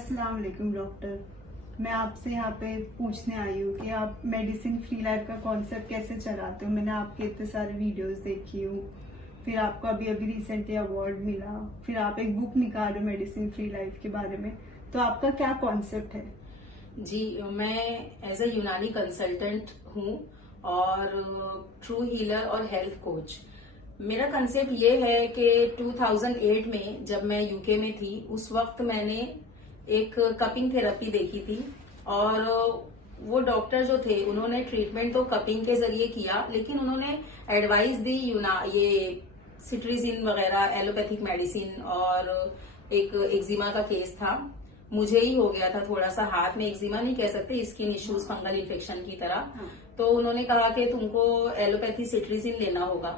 अस्सलाम वालेकुम डॉक्टर। मैं आपसे यहाँ पे पूछने आई हूँ कि आप मेडिसिन फ्री लाइफ का कॉन्सेप्ट कैसे चलाते हो। मैंने आपके इतने सारे वीडियोस देखी हूँ, फिर आपको अभी अभी रिसेंटली अवार्ड मिला, फिर आप एक बुक निकाल रहे हो मेडिसिन फ्री लाइफ के बारे में। तो आपका क्या कॉन्सेप्ट है? जी, मैं एज ए यूनानी कंसल्टेंट हूँ और ट्रू हीलर और हेल्थ कोच। मेरा कंसेप्ट ये है कि 2008 में जब मैं यूके में थी, उस वक्त मैंने एक कपिंग थेरेपी देखी थी और वो डॉक्टर जो थे उन्होंने ट्रीटमेंट तो कपिंग के जरिए किया, लेकिन उन्होंने एडवाइस दी ये सिट्रीजिन वगैरह एलोपैथिक मेडिसिन। और एक एक्जिमा का केस था, मुझे ही हो गया था थोड़ा सा, हाथ में एक्जिमा नहीं कह सकते, स्किन इश्यूज फंगल इन्फेक्शन की तरह। तो उन्होंने कहा कि तुमको एलोपैथी सिट्रीजिन लेना होगा।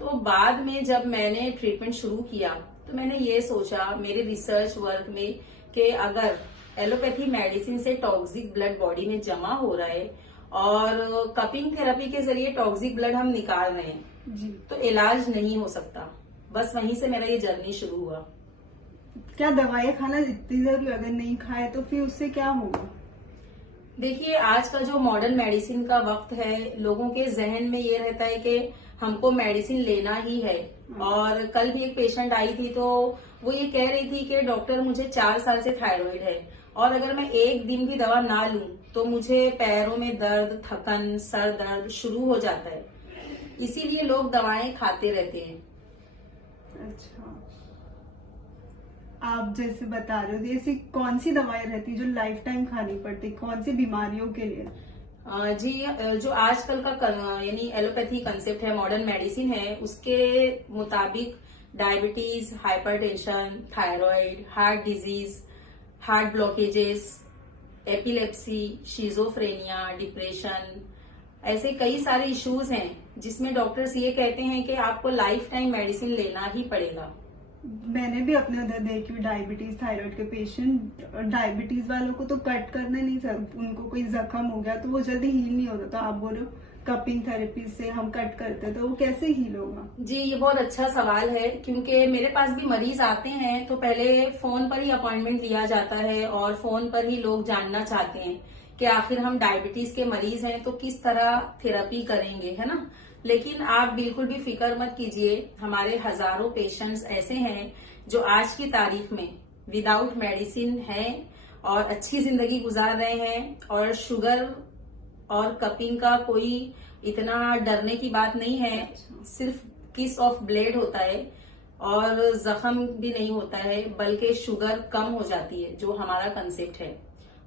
तो बाद में जब मैंने ट्रीटमेंट शुरू किया तो मैंने ये सोचा मेरे रिसर्च वर्क में कि अगर एलोपैथी मेडिसिन से टॉक्सिक ब्लड बॉडी में जमा हो रहा है और कपिंग थेरेपी के जरिए टॉक्सिक ब्लड हम निकाल रहे हैं जी, तो इलाज नहीं हो सकता। बस वहीं से मेरा ये जर्नी शुरू हुआ। क्या दवाइयाँ खाना इतनी जरूरी? अगर नहीं खाए तो फिर उससे क्या होगा? देखिए, आज का जो मॉडर्न मेडिसिन का वक्त है, लोगों के जहन में ये रहता है कि हमको मेडिसिन लेना ही है। और कल भी एक पेशेंट आई थी तो वो ये कह रही थी कि डॉक्टर मुझे 4 साल से थायराइड है और अगर मैं एक दिन भी दवा ना लूं तो मुझे पैरों में दर्द, थकन, सर दर्द शुरू हो जाता है। इसीलिए लोग दवाएं खाते रहते हैं। अच्छा, आप जैसे बता रहे हो, ऐसी कौन सी दवाई रहती है जो लाइफ टाइम खानी पड़ती, कौन सी बीमारियों के लिए? जी, जो आजकल का यानी एलोपैथी कंसेप्ट है, मॉडर्न मेडिसिन है, उसके मुताबिक diabetes, hypertension, thyroid, heart disease, heart blockages, epilepsy, schizophrenia, depression, ऐसे कई सारे इश्यूज हैं जिसमें डॉक्टर्स ये कहते हैं कि आपको लाइफ टाइम मेडिसिन लेना ही पड़ेगा। मैंने भी अपने उधर देखी हुई डायबिटीज थायराइड के पेशेंट। डायबिटीज वालों को तो कट करना नहीं सर, उनको कोई जख्म हो गया तो वो जल्दी हील नहीं होता। तो आप बोल रहे हो कपिंग थेरेपी से हम कट करते हैं, तो वो कैसे हील होगा? जी, ये बहुत अच्छा सवाल है, क्योंकि मेरे पास भी मरीज आते हैं तो पहले फोन पर ही अपॉइंटमेंट लिया जाता है और फोन पर ही लोग जानना चाहते हैं कि आखिर हम डायबिटीज के मरीज हैं तो किस तरह थेरेपी करेंगे, है ना। लेकिन आप बिल्कुल भी फिक्र मत कीजिए, हमारे हजारों पेशेंट्स ऐसे हैं जो आज की तारीख में विदाउट मेडिसिन हैं और अच्छी जिंदगी गुजार रहे हैं। और शुगर और कपिंग का कोई इतना डरने की बात नहीं है, सिर्फ किस ऑफ ब्लेड होता है और जख्म भी नहीं होता है, बल्कि शुगर कम हो जाती है जो हमारा कंसेप्ट है,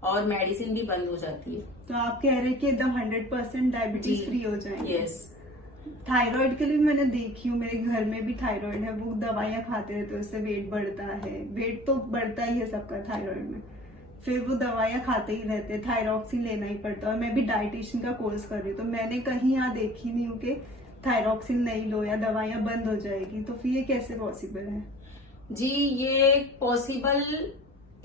और मेडिसिन भी बंद हो जाती है। तो आप कह रहे हैं कि एकदम 100% डायबिटीज फ्री हो जाएंगे? यस। थायराइड के लिए भी मैंने देखी हूँ, मेरे घर में भी थायराइड है, वो दवाइयाँ खाते रहते हैं, उससे वेट बढ़ता है। वेट तो बढ़ता ही है सबका थायराइड में, फिर वो दवाइयाँ खाते ही रहते हैं, थायरॉक्सिन लेना ही पड़ता है। और मैं भी डाइटिशियन का कोर्स कर रही हूँ, तो मैंने कहीं यहाँ देखी नहीं हूँ कि थायरॉक्सिन नहीं लो या दवाइयाँ बंद हो जाएगी। तो फिर ये कैसे पॉसिबल है? जी, ये पॉसिबल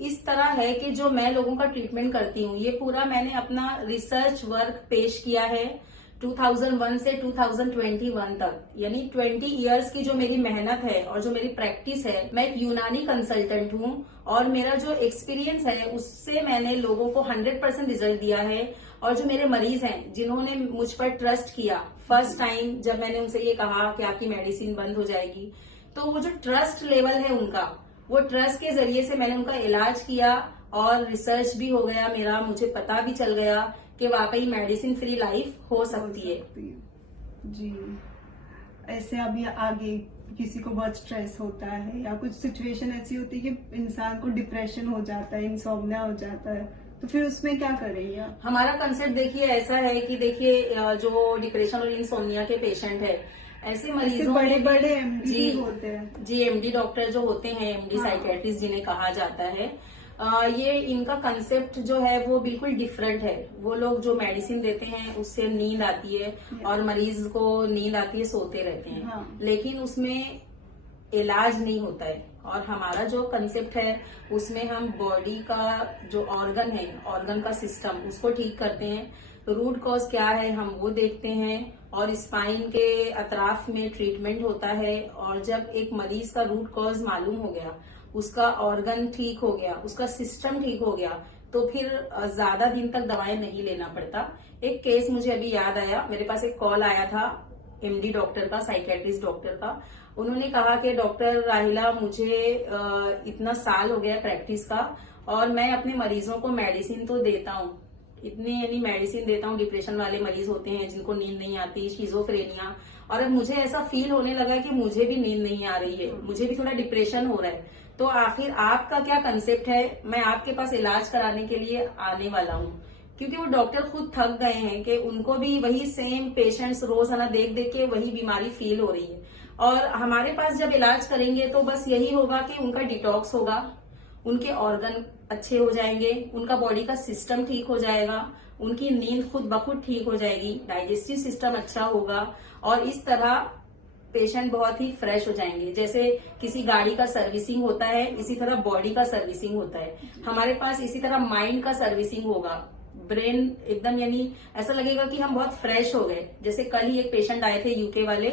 इस तरह है कि जो मैं लोगों का ट्रीटमेंट करती हूँ, ये पूरा मैंने अपना रिसर्च वर्क पेश किया है 2001 से 2021 तक, यानी 20 इयर्स की जो मेरी मेहनत है और जो मेरी प्रैक्टिस है। मैं एक यूनानी कंसल्टेंट हूँ और मेरा जो एक्सपीरियंस है उससे मैंने लोगों को 100% रिजल्ट दिया है। और जो मेरे मरीज हैं जिन्होंने मुझ पर ट्रस्ट किया, फर्स्ट टाइम जब मैंने उनसे ये कहा कि आपकी मेडिसिन बंद हो जाएगी, तो वो जो ट्रस्ट लेवल है उनका, वो ट्रस्ट के जरिए से मैंने उनका इलाज किया और रिसर्च भी हो गया मेरा, मुझे पता भी चल गया कि वाकई मेडिसिन फ्री लाइफ हो सकती है। जी, ऐसे अभी आगे किसी को बहुत स्ट्रेस होता है या कुछ सिचुएशन ऐसी होती है कि इंसान को डिप्रेशन हो जाता है, इंसोम्निया हो जाता है, तो फिर उसमें क्या करेंगे आप? हमारा कंसेप्ट देखिए ऐसा है कि देखिए, जो डिप्रेशन और इंसोम्निया के पेशेंट है, ऐसे मरीजों बड़े बड़े एमडी होते हैं। जी, एमडी डॉक्टर जो होते हैं, एमडी साइकियाट्रिस्ट जिन्हें कहा जाता है, ये इनका कंसेप्ट जो है वो बिल्कुल डिफरेंट है। वो लोग जो मेडिसिन देते हैं उससे नींद आती है और मरीज को नींद आती है, सोते रहते हैं, लेकिन उसमें इलाज नहीं होता है। और हमारा जो कंसेप्ट है उसमें हम बॉडी का जो ऑर्गन है, ऑर्गन का सिस्टम, उसको ठीक करते हैं। रूट कॉज क्या है हम वो देखते हैं और स्पाइन के अतराफ में ट्रीटमेंट होता है। और जब एक मरीज का रूट कॉज मालूम हो गया, उसका ऑर्गन ठीक हो गया, उसका सिस्टम ठीक हो गया, तो फिर ज्यादा दिन तक दवाएं नहीं लेना पड़ता। एक केस मुझे अभी याद आया, मेरे पास एक कॉल आया था एमडी डॉक्टर का, साइकेट्रिस्ट डॉक्टर का। उन्होंने कहा कि डॉक्टर राहिला, मुझे इतना साल हो गया प्रैक्टिस का और मैं अपने मरीजों को मेडिसिन तो देता हूँ, इतनी यानी मेडिसिन देता हूँ, डिप्रेशन वाले मरीज होते हैं जिनको नींद नहीं आती, शिजोफ्रेनिया, और अब मुझे ऐसा फील होने लगा कि मुझे भी नींद नहीं आ रही है, मुझे भी थोड़ा डिप्रेशन हो रहा है। तो आखिर आपका क्या कंसेप्ट है? मैं आपके पास इलाज कराने के लिए आने वाला हूँ, क्योंकि वो डॉक्टर खुद थक गए हैं कि उनको भी वही सेम पेशेंट्स रोजाना देख देख के वही बीमारी फील हो रही है। और हमारे पास जब इलाज करेंगे तो बस यही होगा कि उनका डिटॉक्स होगा, उनके ऑर्गन अच्छे हो जाएंगे, उनका बॉडी का सिस्टम ठीक हो जाएगा, उनकी नींद खुद ब खुद ठीक हो जाएगी, डाइजेस्टिव सिस्टम अच्छा होगा, और इस तरह पेशेंट बहुत ही फ्रेश हो जाएंगे। जैसे किसी गाड़ी का सर्विसिंग होता है, इसी तरह बॉडी का सर्विसिंग होता है। हमारे पास इसी तरह माइंड का सर्विसिंग होगा, ब्रेन एकदम यानी ऐसा लगेगा कि हम बहुत फ्रेश हो गए। जैसे कल ही एक पेशेंट आए थे यूके वाले,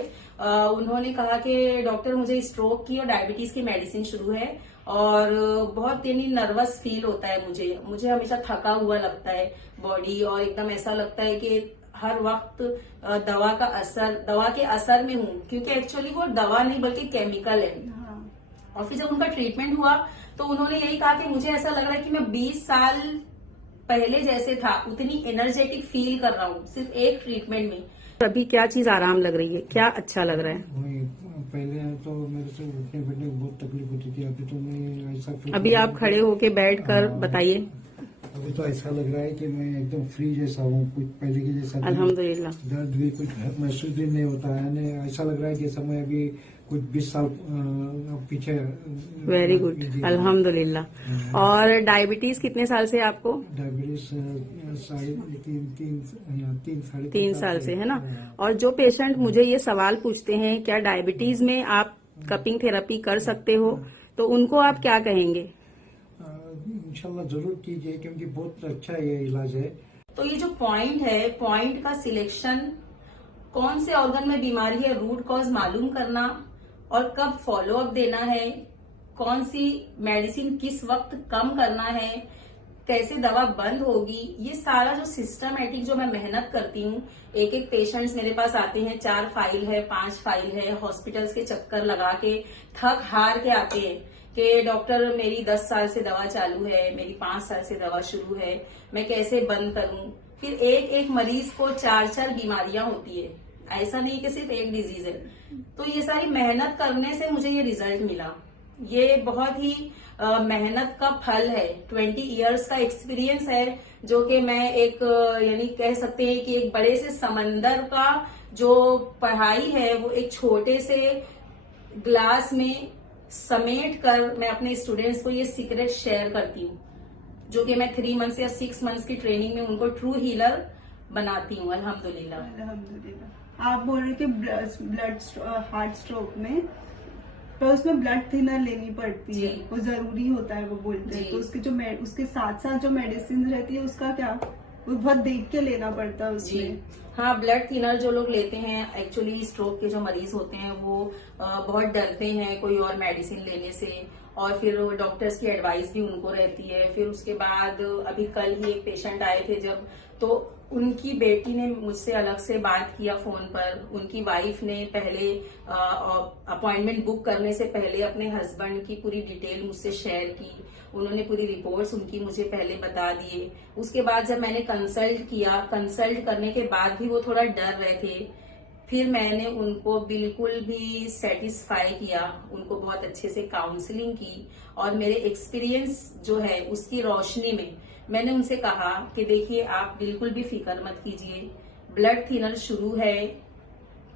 उन्होंने कहा कि डॉक्टर मुझे स्ट्रोक की और डायबिटीज की मेडिसिन शुरू है और बहुत यानी नर्वस फील होता है, मुझे हमेशा थका हुआ लगता है बॉडी, और एकदम ऐसा लगता है कि हर वक्त दवा के असर में हूँ, क्योंकि एक्चुअली वो दवा नहीं बल्कि केमिकल है। और फिर जब उनका ट्रीटमेंट हुआ तो उन्होंने यही कहा कि मुझे ऐसा लग रहा है कि मैं 20 साल पहले जैसे था उतनी एनर्जेटिक फील कर रहा हूँ सिर्फ एक ट्रीटमेंट में। अभी क्या चीज आराम लग रही है, क्या अच्छा लग रहा है? वही पहले तो मेरे से उठने बैठने में बहुत तकलीफ होती थी, अभी तो मैं ऐसा अभी आप खड़े होके बैठ कर बताइए। अभी तो ऐसा लग रहा है कि मैं एकदम फ्री जैसा हूँ, कुछ पहले के जैसा अल्हम्दुलिल्लाह। दर्द भी कुछ महसूस भी नहीं होता है, ऐसा लग रहा है जैसा मैं अभी कुछ 20 साल पीछे। वेरी गुड, अल्हम्दुलिल्लाह। और डायबिटीज कितने साल से आपको? डायबिटीज 3 साल से है ना। और जो पेशेंट मुझे ये सवाल पूछते हैं क्या डायबिटीज में आप कपिंग थेरेपी कर सकते हो, तो उनको आप क्या कहेंगे? इंशाल्लाह जरूर कीजिए, क्योंकि बहुत अच्छा ये इलाज है। तो ये जो पॉइंट है, पॉइंट का सिलेक्शन, कौन से ऑर्गन में बीमारी है, रूट कॉज मालूम करना, और कब फॉलो अप देना है, कौन सी मेडिसिन किस वक्त कम करना है, कैसे दवा बंद होगी, ये सारा जो सिस्टमैटिक जो मैं मेहनत करती हूँ। एक एक पेशेंट्स मेरे पास आते हैं, 4 फाइल है, 5 फाइल है, हॉस्पिटल्स के चक्कर लगा के थक हार के आते हैं कि डॉक्टर मेरी 10 साल से दवा चालू है, मेरी 5 साल से दवा शुरू है, मैं कैसे बंद करूं। फिर एक एक मरीज को 4-4 बीमारियां होती है, ऐसा नहीं कि सिर्फ एक डिजीज है। तो ये सारी मेहनत करने से मुझे ये रिजल्ट मिला, ये बहुत ही मेहनत का फल है। 20 इयर्स का एक्सपीरियंस है, जो कि मैं एक यानी कह सकते हैं कि एक बड़े से समंदर का जो पढ़ाई है वो एक छोटे से ग्लास में समेट कर मैं अपने स्टूडेंट्स को ये सीक्रेट शेयर करती हूँ, जो कि मैं 3 मंथ्स या 6 मंथ्स की ट्रेनिंग में उनको ट्रू हीलर बनाती हूँ। अल्हम्दुलिल्लाह। आप बोल रहे कि ब्लड हार्ट स्ट्रोक में तो उसमें ब्लड थिनर लेनी पड़ती है, वो जरूरी होता है वो बोलते हैं, तो उसके जो उसके साथ साथ जो मेडिसिन रहती है उसका क्या, वो बहुत देख के लेना पड़ता है उसमें। हाँ, ब्लड थिनर जो लोग लेते हैं, एक्चुअली स्ट्रोक के जो मरीज होते हैं वो बहुत डरते हैं कोई और मेडिसिन लेने से, और फिर डॉक्टर्स की एडवाइस भी उनको रहती है। फिर उसके बाद अभी कल ही एक पेशेंट आए थे जब, तो उनकी बेटी ने मुझसे अलग से बात किया फोन पर। उनकी वाइफ ने पहले अपॉइंटमेंट बुक करने से पहले अपने हस्बैंड की पूरी डिटेल मुझसे शेयर की, उन्होंने पूरी रिपोर्ट्स उनकी मुझे पहले बता दिए। उसके बाद जब मैंने कंसल्ट किया, कंसल्ट करने के बाद भी वो थोड़ा डर रहे थे, फिर मैंने उनको बिल्कुल भी सेटिस्फाई किया, उनको बहुत अच्छे से काउंसलिंग की, और मेरे एक्सपीरियंस जो है उसकी रोशनी में मैंने उनसे कहा कि देखिए आप बिल्कुल भी फिक्र मत कीजिए, ब्लड थिनर शुरू है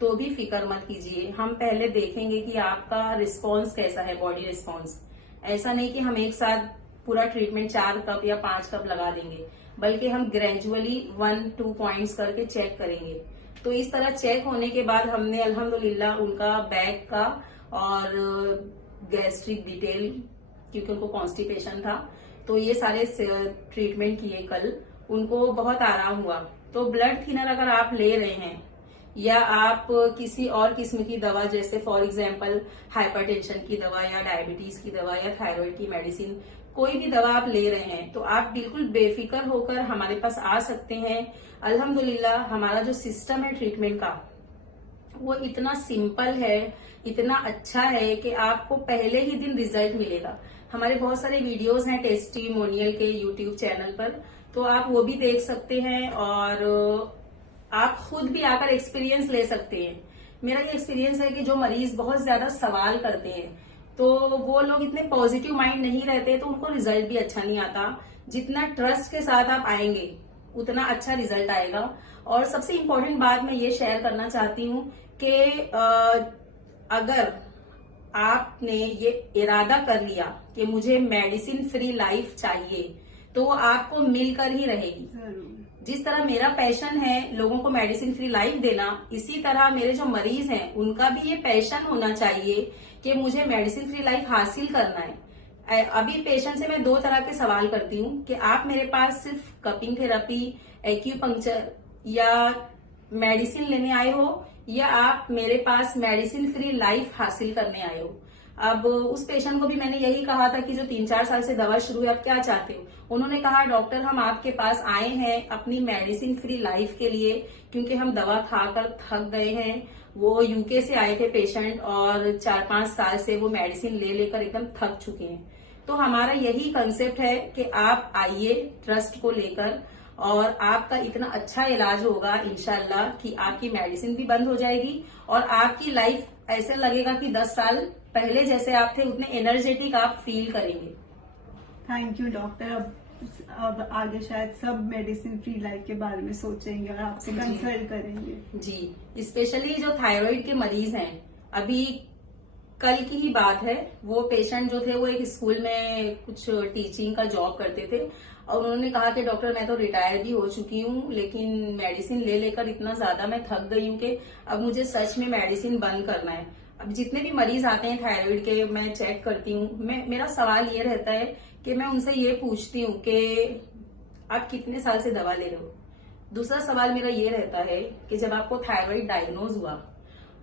तो भी फिक्र मत कीजिए, हम पहले देखेंगे कि आपका रिस्पॉन्स कैसा है, बॉडी रिस्पॉन्स। ऐसा नहीं कि हम एक साथ पूरा ट्रीटमेंट 4 कप या 5 कप लगा देंगे, बल्कि हम ग्रेजुअली 1-2 पॉइंट्स करके चेक करेंगे। तो इस तरह चेक होने के बाद हमने अल्हम्दुलिल्लाह उनका बैक का और गैस्ट्रिक डिटेल, क्योंकि उनको कॉन्स्टिपेशन था, तो ये सारे ट्रीटमेंट किए कल, उनको बहुत आराम हुआ। तो ब्लड थिनर अगर आप ले रहे हैं या आप किसी और किस्म की दवा, जैसे फॉर एग्जांपल हाइपरटेंशन की दवा या डायबिटीज की दवा या थायराइड की मेडिसिन, कोई भी दवा आप ले रहे हैं तो आप बिल्कुल बेफिक्र होकर हमारे पास आ सकते हैं। अल्हम्दुलिल्लाह हमारा जो सिस्टम है ट्रीटमेंट का वो इतना सिंपल है, इतना अच्छा है कि आपको पहले ही दिन रिजल्ट मिलेगा। हमारे बहुत सारे वीडियोस हैं टेस्टिमोनियल के यूट्यूब चैनल पर, तो आप वो भी देख सकते हैं और आप खुद भी आकर एक्सपीरियंस ले सकते हैं। मेरा ये एक्सपीरियंस है कि जो मरीज बहुत ज्यादा सवाल करते हैं तो वो लोग इतने पॉजिटिव माइंड नहीं रहते, तो उनको रिजल्ट भी अच्छा नहीं आता। जितना ट्रस्ट के साथ आप आएंगे उतना अच्छा रिजल्ट आएगा। और सबसे इम्पोर्टेंट बात मैं ये शेयर करना चाहती हूँ कि अगर आपने ये इरादा कर लिया कि मुझे मेडिसिन फ्री लाइफ चाहिए तो वो आपको मिलकर ही रहेगी। जिस तरह मेरा पैशन है लोगों को मेडिसिन फ्री लाइफ देना, इसी तरह मेरे जो मरीज हैं उनका भी ये पैशन होना चाहिए कि मुझे मेडिसिन फ्री लाइफ हासिल करना है। अभी पेशेंट से मैं 2 तरह के सवाल करती हूँ कि आप मेरे पास सिर्फ कपिंग थेरेपी, एक्यूपंक्चर या मेडिसिन लेने आए हो या आप मेरे पास मेडिसिन फ्री लाइफ हासिल करने आए हो। अब उस पेशेंट को भी मैंने यही कहा था कि जो 3-4 साल से दवा शुरू है, आप क्या चाहते हो? उन्होंने कहा डॉक्टर हम आपके पास आए हैं अपनी मेडिसिन फ्री लाइफ के लिए, क्योंकि हम दवा खाकर थक गए हैं। वो यूके से आए थे पेशेंट और 4-5 साल से वो मेडिसिन ले लेकर एकदम थक चुके हैं। तो हमारा यही कंसेप्ट है कि आप आइए ट्रस्ट को लेकर और आपका इतना अच्छा इलाज होगा इंशाल्लाह कि आपकी मेडिसिन भी बंद हो जाएगी और आपकी लाइफ ऐसे लगेगा कि 10 साल पहले जैसे आप थे उतने एनर्जेटिक आप फील करेंगे। Thank you doctor. अब आगे शायद सब मेडिसिन फ्री लाइफ के बारे में सोचेंगे और आपसे कंसल्ट करेंगे। जी, स्पेशली जो थायराइड के मरीज हैं, अभी कल की ही बात है, वो पेशेंट जो थे वो एक स्कूल में कुछ टीचिंग का जॉब करते थे और उन्होंने कहा कि डॉक्टर मैं तो रिटायर भी हो चुकी हूँ, लेकिन मेडिसिन ले लेकर इतना ज्यादा मैं थक गई हूँ कि अब मुझे सच में मेडिसिन बंद करना है। अब जितने भी मरीज आते हैं थायराइड के मैं चेक करती हूँ, मेरा सवाल ये रहता है कि मैं उनसे ये पूछती हूँ कि आप कितने साल से दवा ले रहे हो। दूसरा सवाल मेरा ये रहता है कि जब आपको थायराइड डायग्नोज हुआ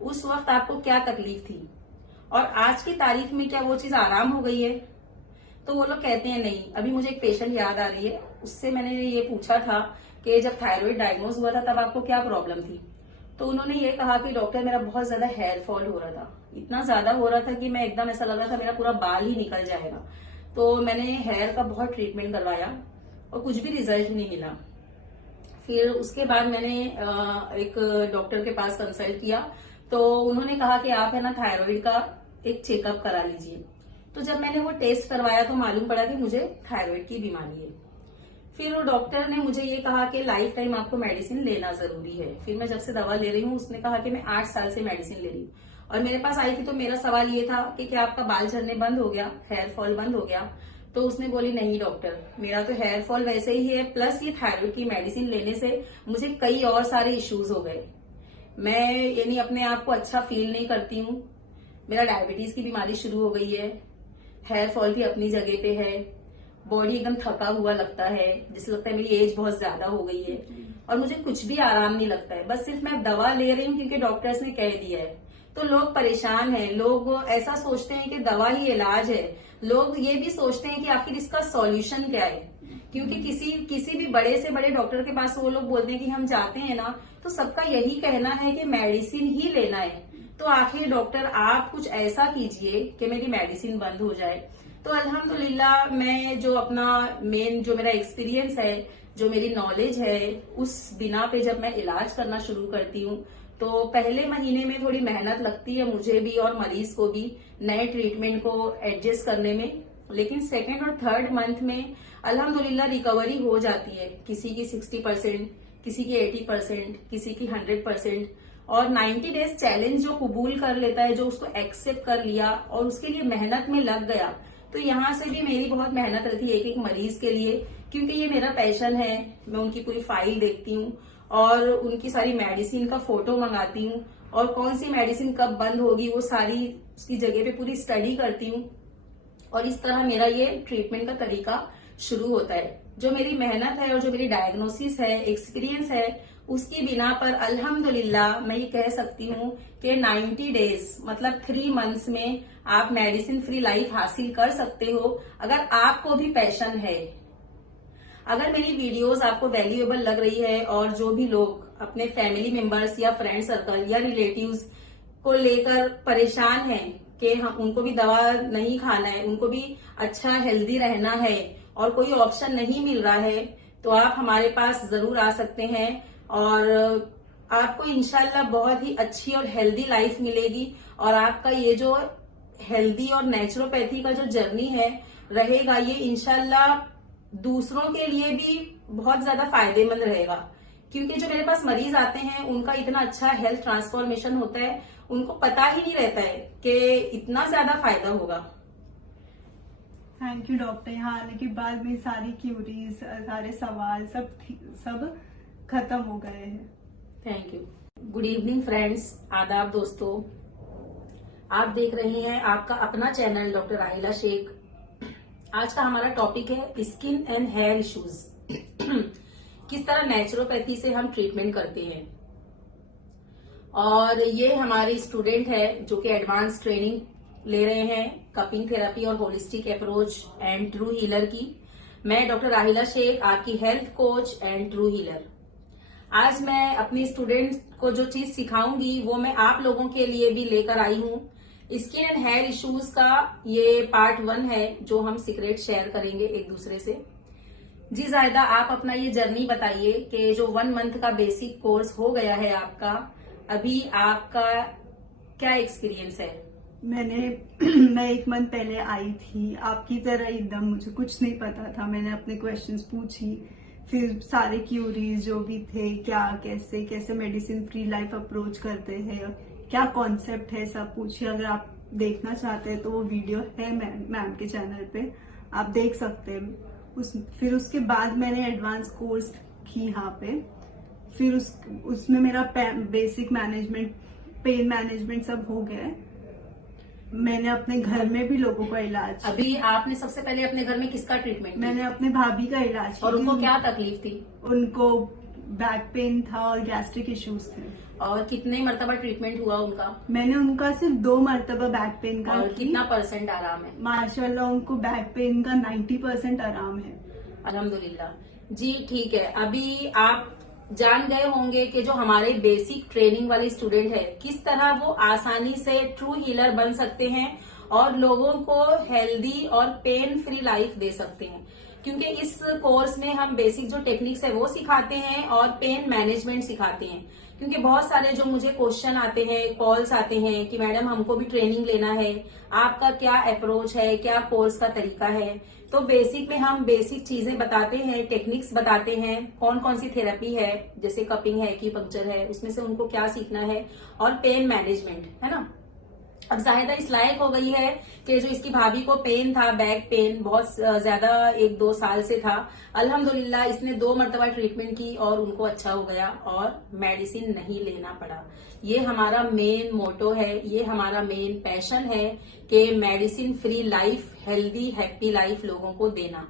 उस वक्त आपको क्या तकलीफ थी और आज की तारीख में क्या वो चीज आराम हो गई है? तो वो लोग कहते हैं नहीं। अभी मुझे एक पेशेंट याद आ रही है, उससे मैंने ये पूछा था कि जब थायराइड डायग्नोज हुआ था तब आपको क्या प्रॉब्लम थी? तो उन्होंने ये कहा कि डॉक्टर मेरा बहुत ज्यादा हेयर फॉल हो रहा था, इतना ज्यादा हो रहा था कि मैं एकदम ऐसा लग रहा था मेरा पूरा बाल ही निकल जाएगा। तो मैंने हेयर का बहुत ट्रीटमेंट करवाया और कुछ भी रिजल्ट नहीं मिला। फिर उसके बाद मैंने एक डॉक्टर के पास कंसल्ट किया तो उन्होंने कहा कि आप है ना थायराइड का एक चेकअप करा लीजिए। तो जब मैंने वो टेस्ट करवाया तो मालूम पड़ा कि मुझे थायराइड की बीमारी है। फिर वो डॉक्टर ने मुझे ये कहा कि लाइफ टाइम आपको मेडिसिन लेना जरूरी है। फिर मैं जब से दवा ले रही हूँ उसने कहा कि मैं 8 साल से मेडिसिन ले रही हूँ और मेरे पास आई थी तो मेरा सवाल ये था कि क्या आपका बाल झड़ने बंद हो गया, हेयर फॉल बंद हो गया? तो उसने बोली नहीं डॉक्टर, मेरा तो हेयर फॉल वैसे ही है, प्लस ये थायराइड की मेडिसिन लेने से मुझे कई और सारे इश्यूज हो गए। मैं यानी अपने आप को अच्छा फील नहीं करती हूँ, मेरा डायबिटीज की बीमारी शुरू हो गई है, हेयर फॉल भी अपनी जगह पे है, बॉडी एकदम थका हुआ लगता है, जिससे लगता है मेरी एज बहुत ज्यादा हो गई है और मुझे कुछ भी आराम नहीं लगता है। बस सिर्फ मैं दवा ले रही हूँ क्योंकि डॉक्टर्स ने कह दिया है। तो लोग परेशान हैं, लोग ऐसा सोचते हैं कि दवा ही इलाज है। लोग ये भी सोचते हैं कि आखिर इसका सॉल्यूशन क्या है, क्योंकि किसी भी बड़े से बड़े डॉक्टर के पास वो लोग बोलते हैं कि हम जाते हैं ना तो सबका यही कहना है कि मेडिसिन ही लेना है। तो आखिर डॉक्टर आप कुछ ऐसा कीजिए कि मेरी मेडिसिन बंद हो जाए। तो अल्हम्दुलिल्लाह मैं जो अपना जो मेरा एक्सपीरियंस है, जो मेरी नॉलेज है, उस बिना पे जब मैं इलाज करना शुरू करती हूँ तो पहले महीने में थोड़ी मेहनत लगती है मुझे भी और मरीज को भी नए ट्रीटमेंट को एडजस्ट करने में, लेकिन 2nd और 3rd मंथ में अल्हम्दुलिल्लाह रिकवरी हो जाती है। किसी की 60%, किसी की 80%, किसी की 100%। और 90 डेज चैलेंज जो कबूल कर लेता है, जो उसको एक्सेप्ट कर लिया और उसके लिए मेहनत में लग गया, तो यहाँ से भी मेरी बहुत मेहनत रहती है एक मरीज के लिए, क्योंकि ये मेरा पैशन है। मैं उनकी पूरी फाइल देखती हूँ और उनकी सारी मेडिसिन का फोटो मंगाती हूँ और कौन सी मेडिसिन कब बंद होगी वो सारी उसकी जगह पे पूरी स्टडी करती हूँ और इस तरह मेरा ये ट्रीटमेंट का तरीका शुरू होता है। जो मेरी मेहनत है और जो मेरी डायग्नोसिस है, एक्सपीरियंस है, उसकी बिना पर अल्हम्दुलिल्लाह मैं ये कह सकती हूँ कि 90 डेज मतलब 3 मंथ्स में आप मेडिसिन फ्री लाइफ हासिल कर सकते हो, अगर आपको भी पैशन है। अगर मेरी वीडियोस आपको वैल्यूएबल लग रही है और जो भी लोग अपने फैमिली मेंबर्स या फ्रेंड सर्कल या रिलेटिव्स को लेकर परेशान हैं कि हम उनको भी दवा नहीं खाना है, उनको भी अच्छा हेल्दी रहना है और कोई ऑप्शन नहीं मिल रहा है, तो आप हमारे पास जरूर आ सकते हैं और आपको इंशाल्लाह बहुत ही अच्छी और हेल्दी लाइफ मिलेगी। और आपका ये जो हेल्दी और नेचुरोपैथी का जो जर्नी है रहेगा, ये इंशाल्लाह दूसरों के लिए भी बहुत ज्यादा फायदेमंद रहेगा। क्योंकि जो मेरे पास मरीज आते हैं उनका इतना अच्छा हेल्थ ट्रांसफॉर्मेशन होता है, उनको पता ही नहीं रहता है कि इतना ज्यादा फायदा होगा। Thank you doctor. यहाँ आने के बाद मेरी सारी क्यूरीज, सारे सवाल सब खत्म हो गए हैं। Thank you. Good evening friends, आदाब दोस्तों। आप देख रही हैं आपका अपना चैनल डॉक्टर राहिला शेख। आज का हमारा टॉपिक है स्किन एंड हेयर इश्यूज। किस तरह नेचुरोपैथी से हम ट्रीटमेंट करते हैं। और ये हमारी स्टूडेंट है जो कि एडवांस ट्रेनिंग ले रहे हैं कपिंग थेरेपी और holistic approach and true healer की। मैं डॉक्टर राहिला शेख, आपकी health coach and true healer. आज मैं अपनी स्टूडेंट को जो चीज सिखाऊंगी वो मैं आप लोगों के लिए भी लेकर आई हूँ। स्किन एंड हेयर इश्यूज का ये पार्ट 1 है जो हम सीक्रेट शेयर करेंगे एक दूसरे से। जी जायदा, आप अपना ये जर्नी बताइए कि जो 1 मंथ का बेसिक कोर्स हो गया है आपका, अभी आपका क्या एक्सपीरियंस है। मैं 1 मंथ पहले आई थी, आपकी तरह एकदम मुझे कुछ नहीं पता था। मैंने अपने क्वेश्चंस पूछी, फिर सारे क्यूरीज जो भी थे, क्या कैसे मेडिसिन फ्री लाइफ अप्रोच करते हैं, क्या कॉन्सेप्ट है, सब पूछिए। अगर आप देखना चाहते हैं तो वो वीडियो है मैम के चैनल पे, आप देख सकते हैं। फिर उसके बाद मैंने एडवांस कोर्स की यहाँ पे। फिर उसमें मेरा बेसिक मैनेजमेंट, पेन मैनेजमेंट सब हो गया है। मैंने अपने घर में भी लोगों का इलाज। अभी आपने सबसे पहले अपने घर में किसका ट्रीटमेंट? मैंने अपने भाभी का इलाज किया। और उनको क्या तकलीफ थी? उनको बैक पेन था और गैस्ट्रिक इश्यूज थे। और कितने मरतबा ट्रीटमेंट हुआ उनका? मैंने उनका सिर्फ 2 मरतबा बैक पेन का। और कितना % आराम है? माशाल्लाह उनको बैक पेन का 90% आराम है। अल्हम्दुलिल्लाह जी। ठीक है, अभी आप जान गए होंगे कि जो हमारे बेसिक ट्रेनिंग वाले स्टूडेंट है किस तरह वो आसानी से ट्रू हीलर बन सकते हैं और लोगों को हेल्दी और पेन फ्री लाइफ दे सकते हैं। क्योंकि इस कोर्स में हम बेसिक जो टेक्निक्स है वो सिखाते हैं और पेन मैनेजमेंट सिखाते हैं। क्योंकि बहुत सारे जो मुझे क्वेश्चन आते हैं, कॉल्स आते हैं कि मैडम हमको भी ट्रेनिंग लेना है, आपका क्या अप्रोच है, क्या कोर्स का तरीका है। तो बेसिक में हम बेसिक चीजें बताते हैं, टेक्निक्स बताते हैं, कौन कौन सी थेरेपी है, जैसे कपिंग है, एक्यूपंक्चर है, उसमें से उनको क्या सीखना है, और पेन मैनेजमेंट है ना। अब जाहिदा इस लायक हो गई है कि जो इसकी भाभी को पेन था, बैक पेन बहुत ज्यादा 1-2 साल से था, अल्हम्दुलिल्लाह इसने 2 मरतबा ट्रीटमेंट की और उनको अच्छा हो गया और मेडिसिन नहीं लेना पड़ा। ये हमारा मेन मोटो है, ये हमारा मेन पैशन है कि medicine free life, healthy happy life लोगों को देना।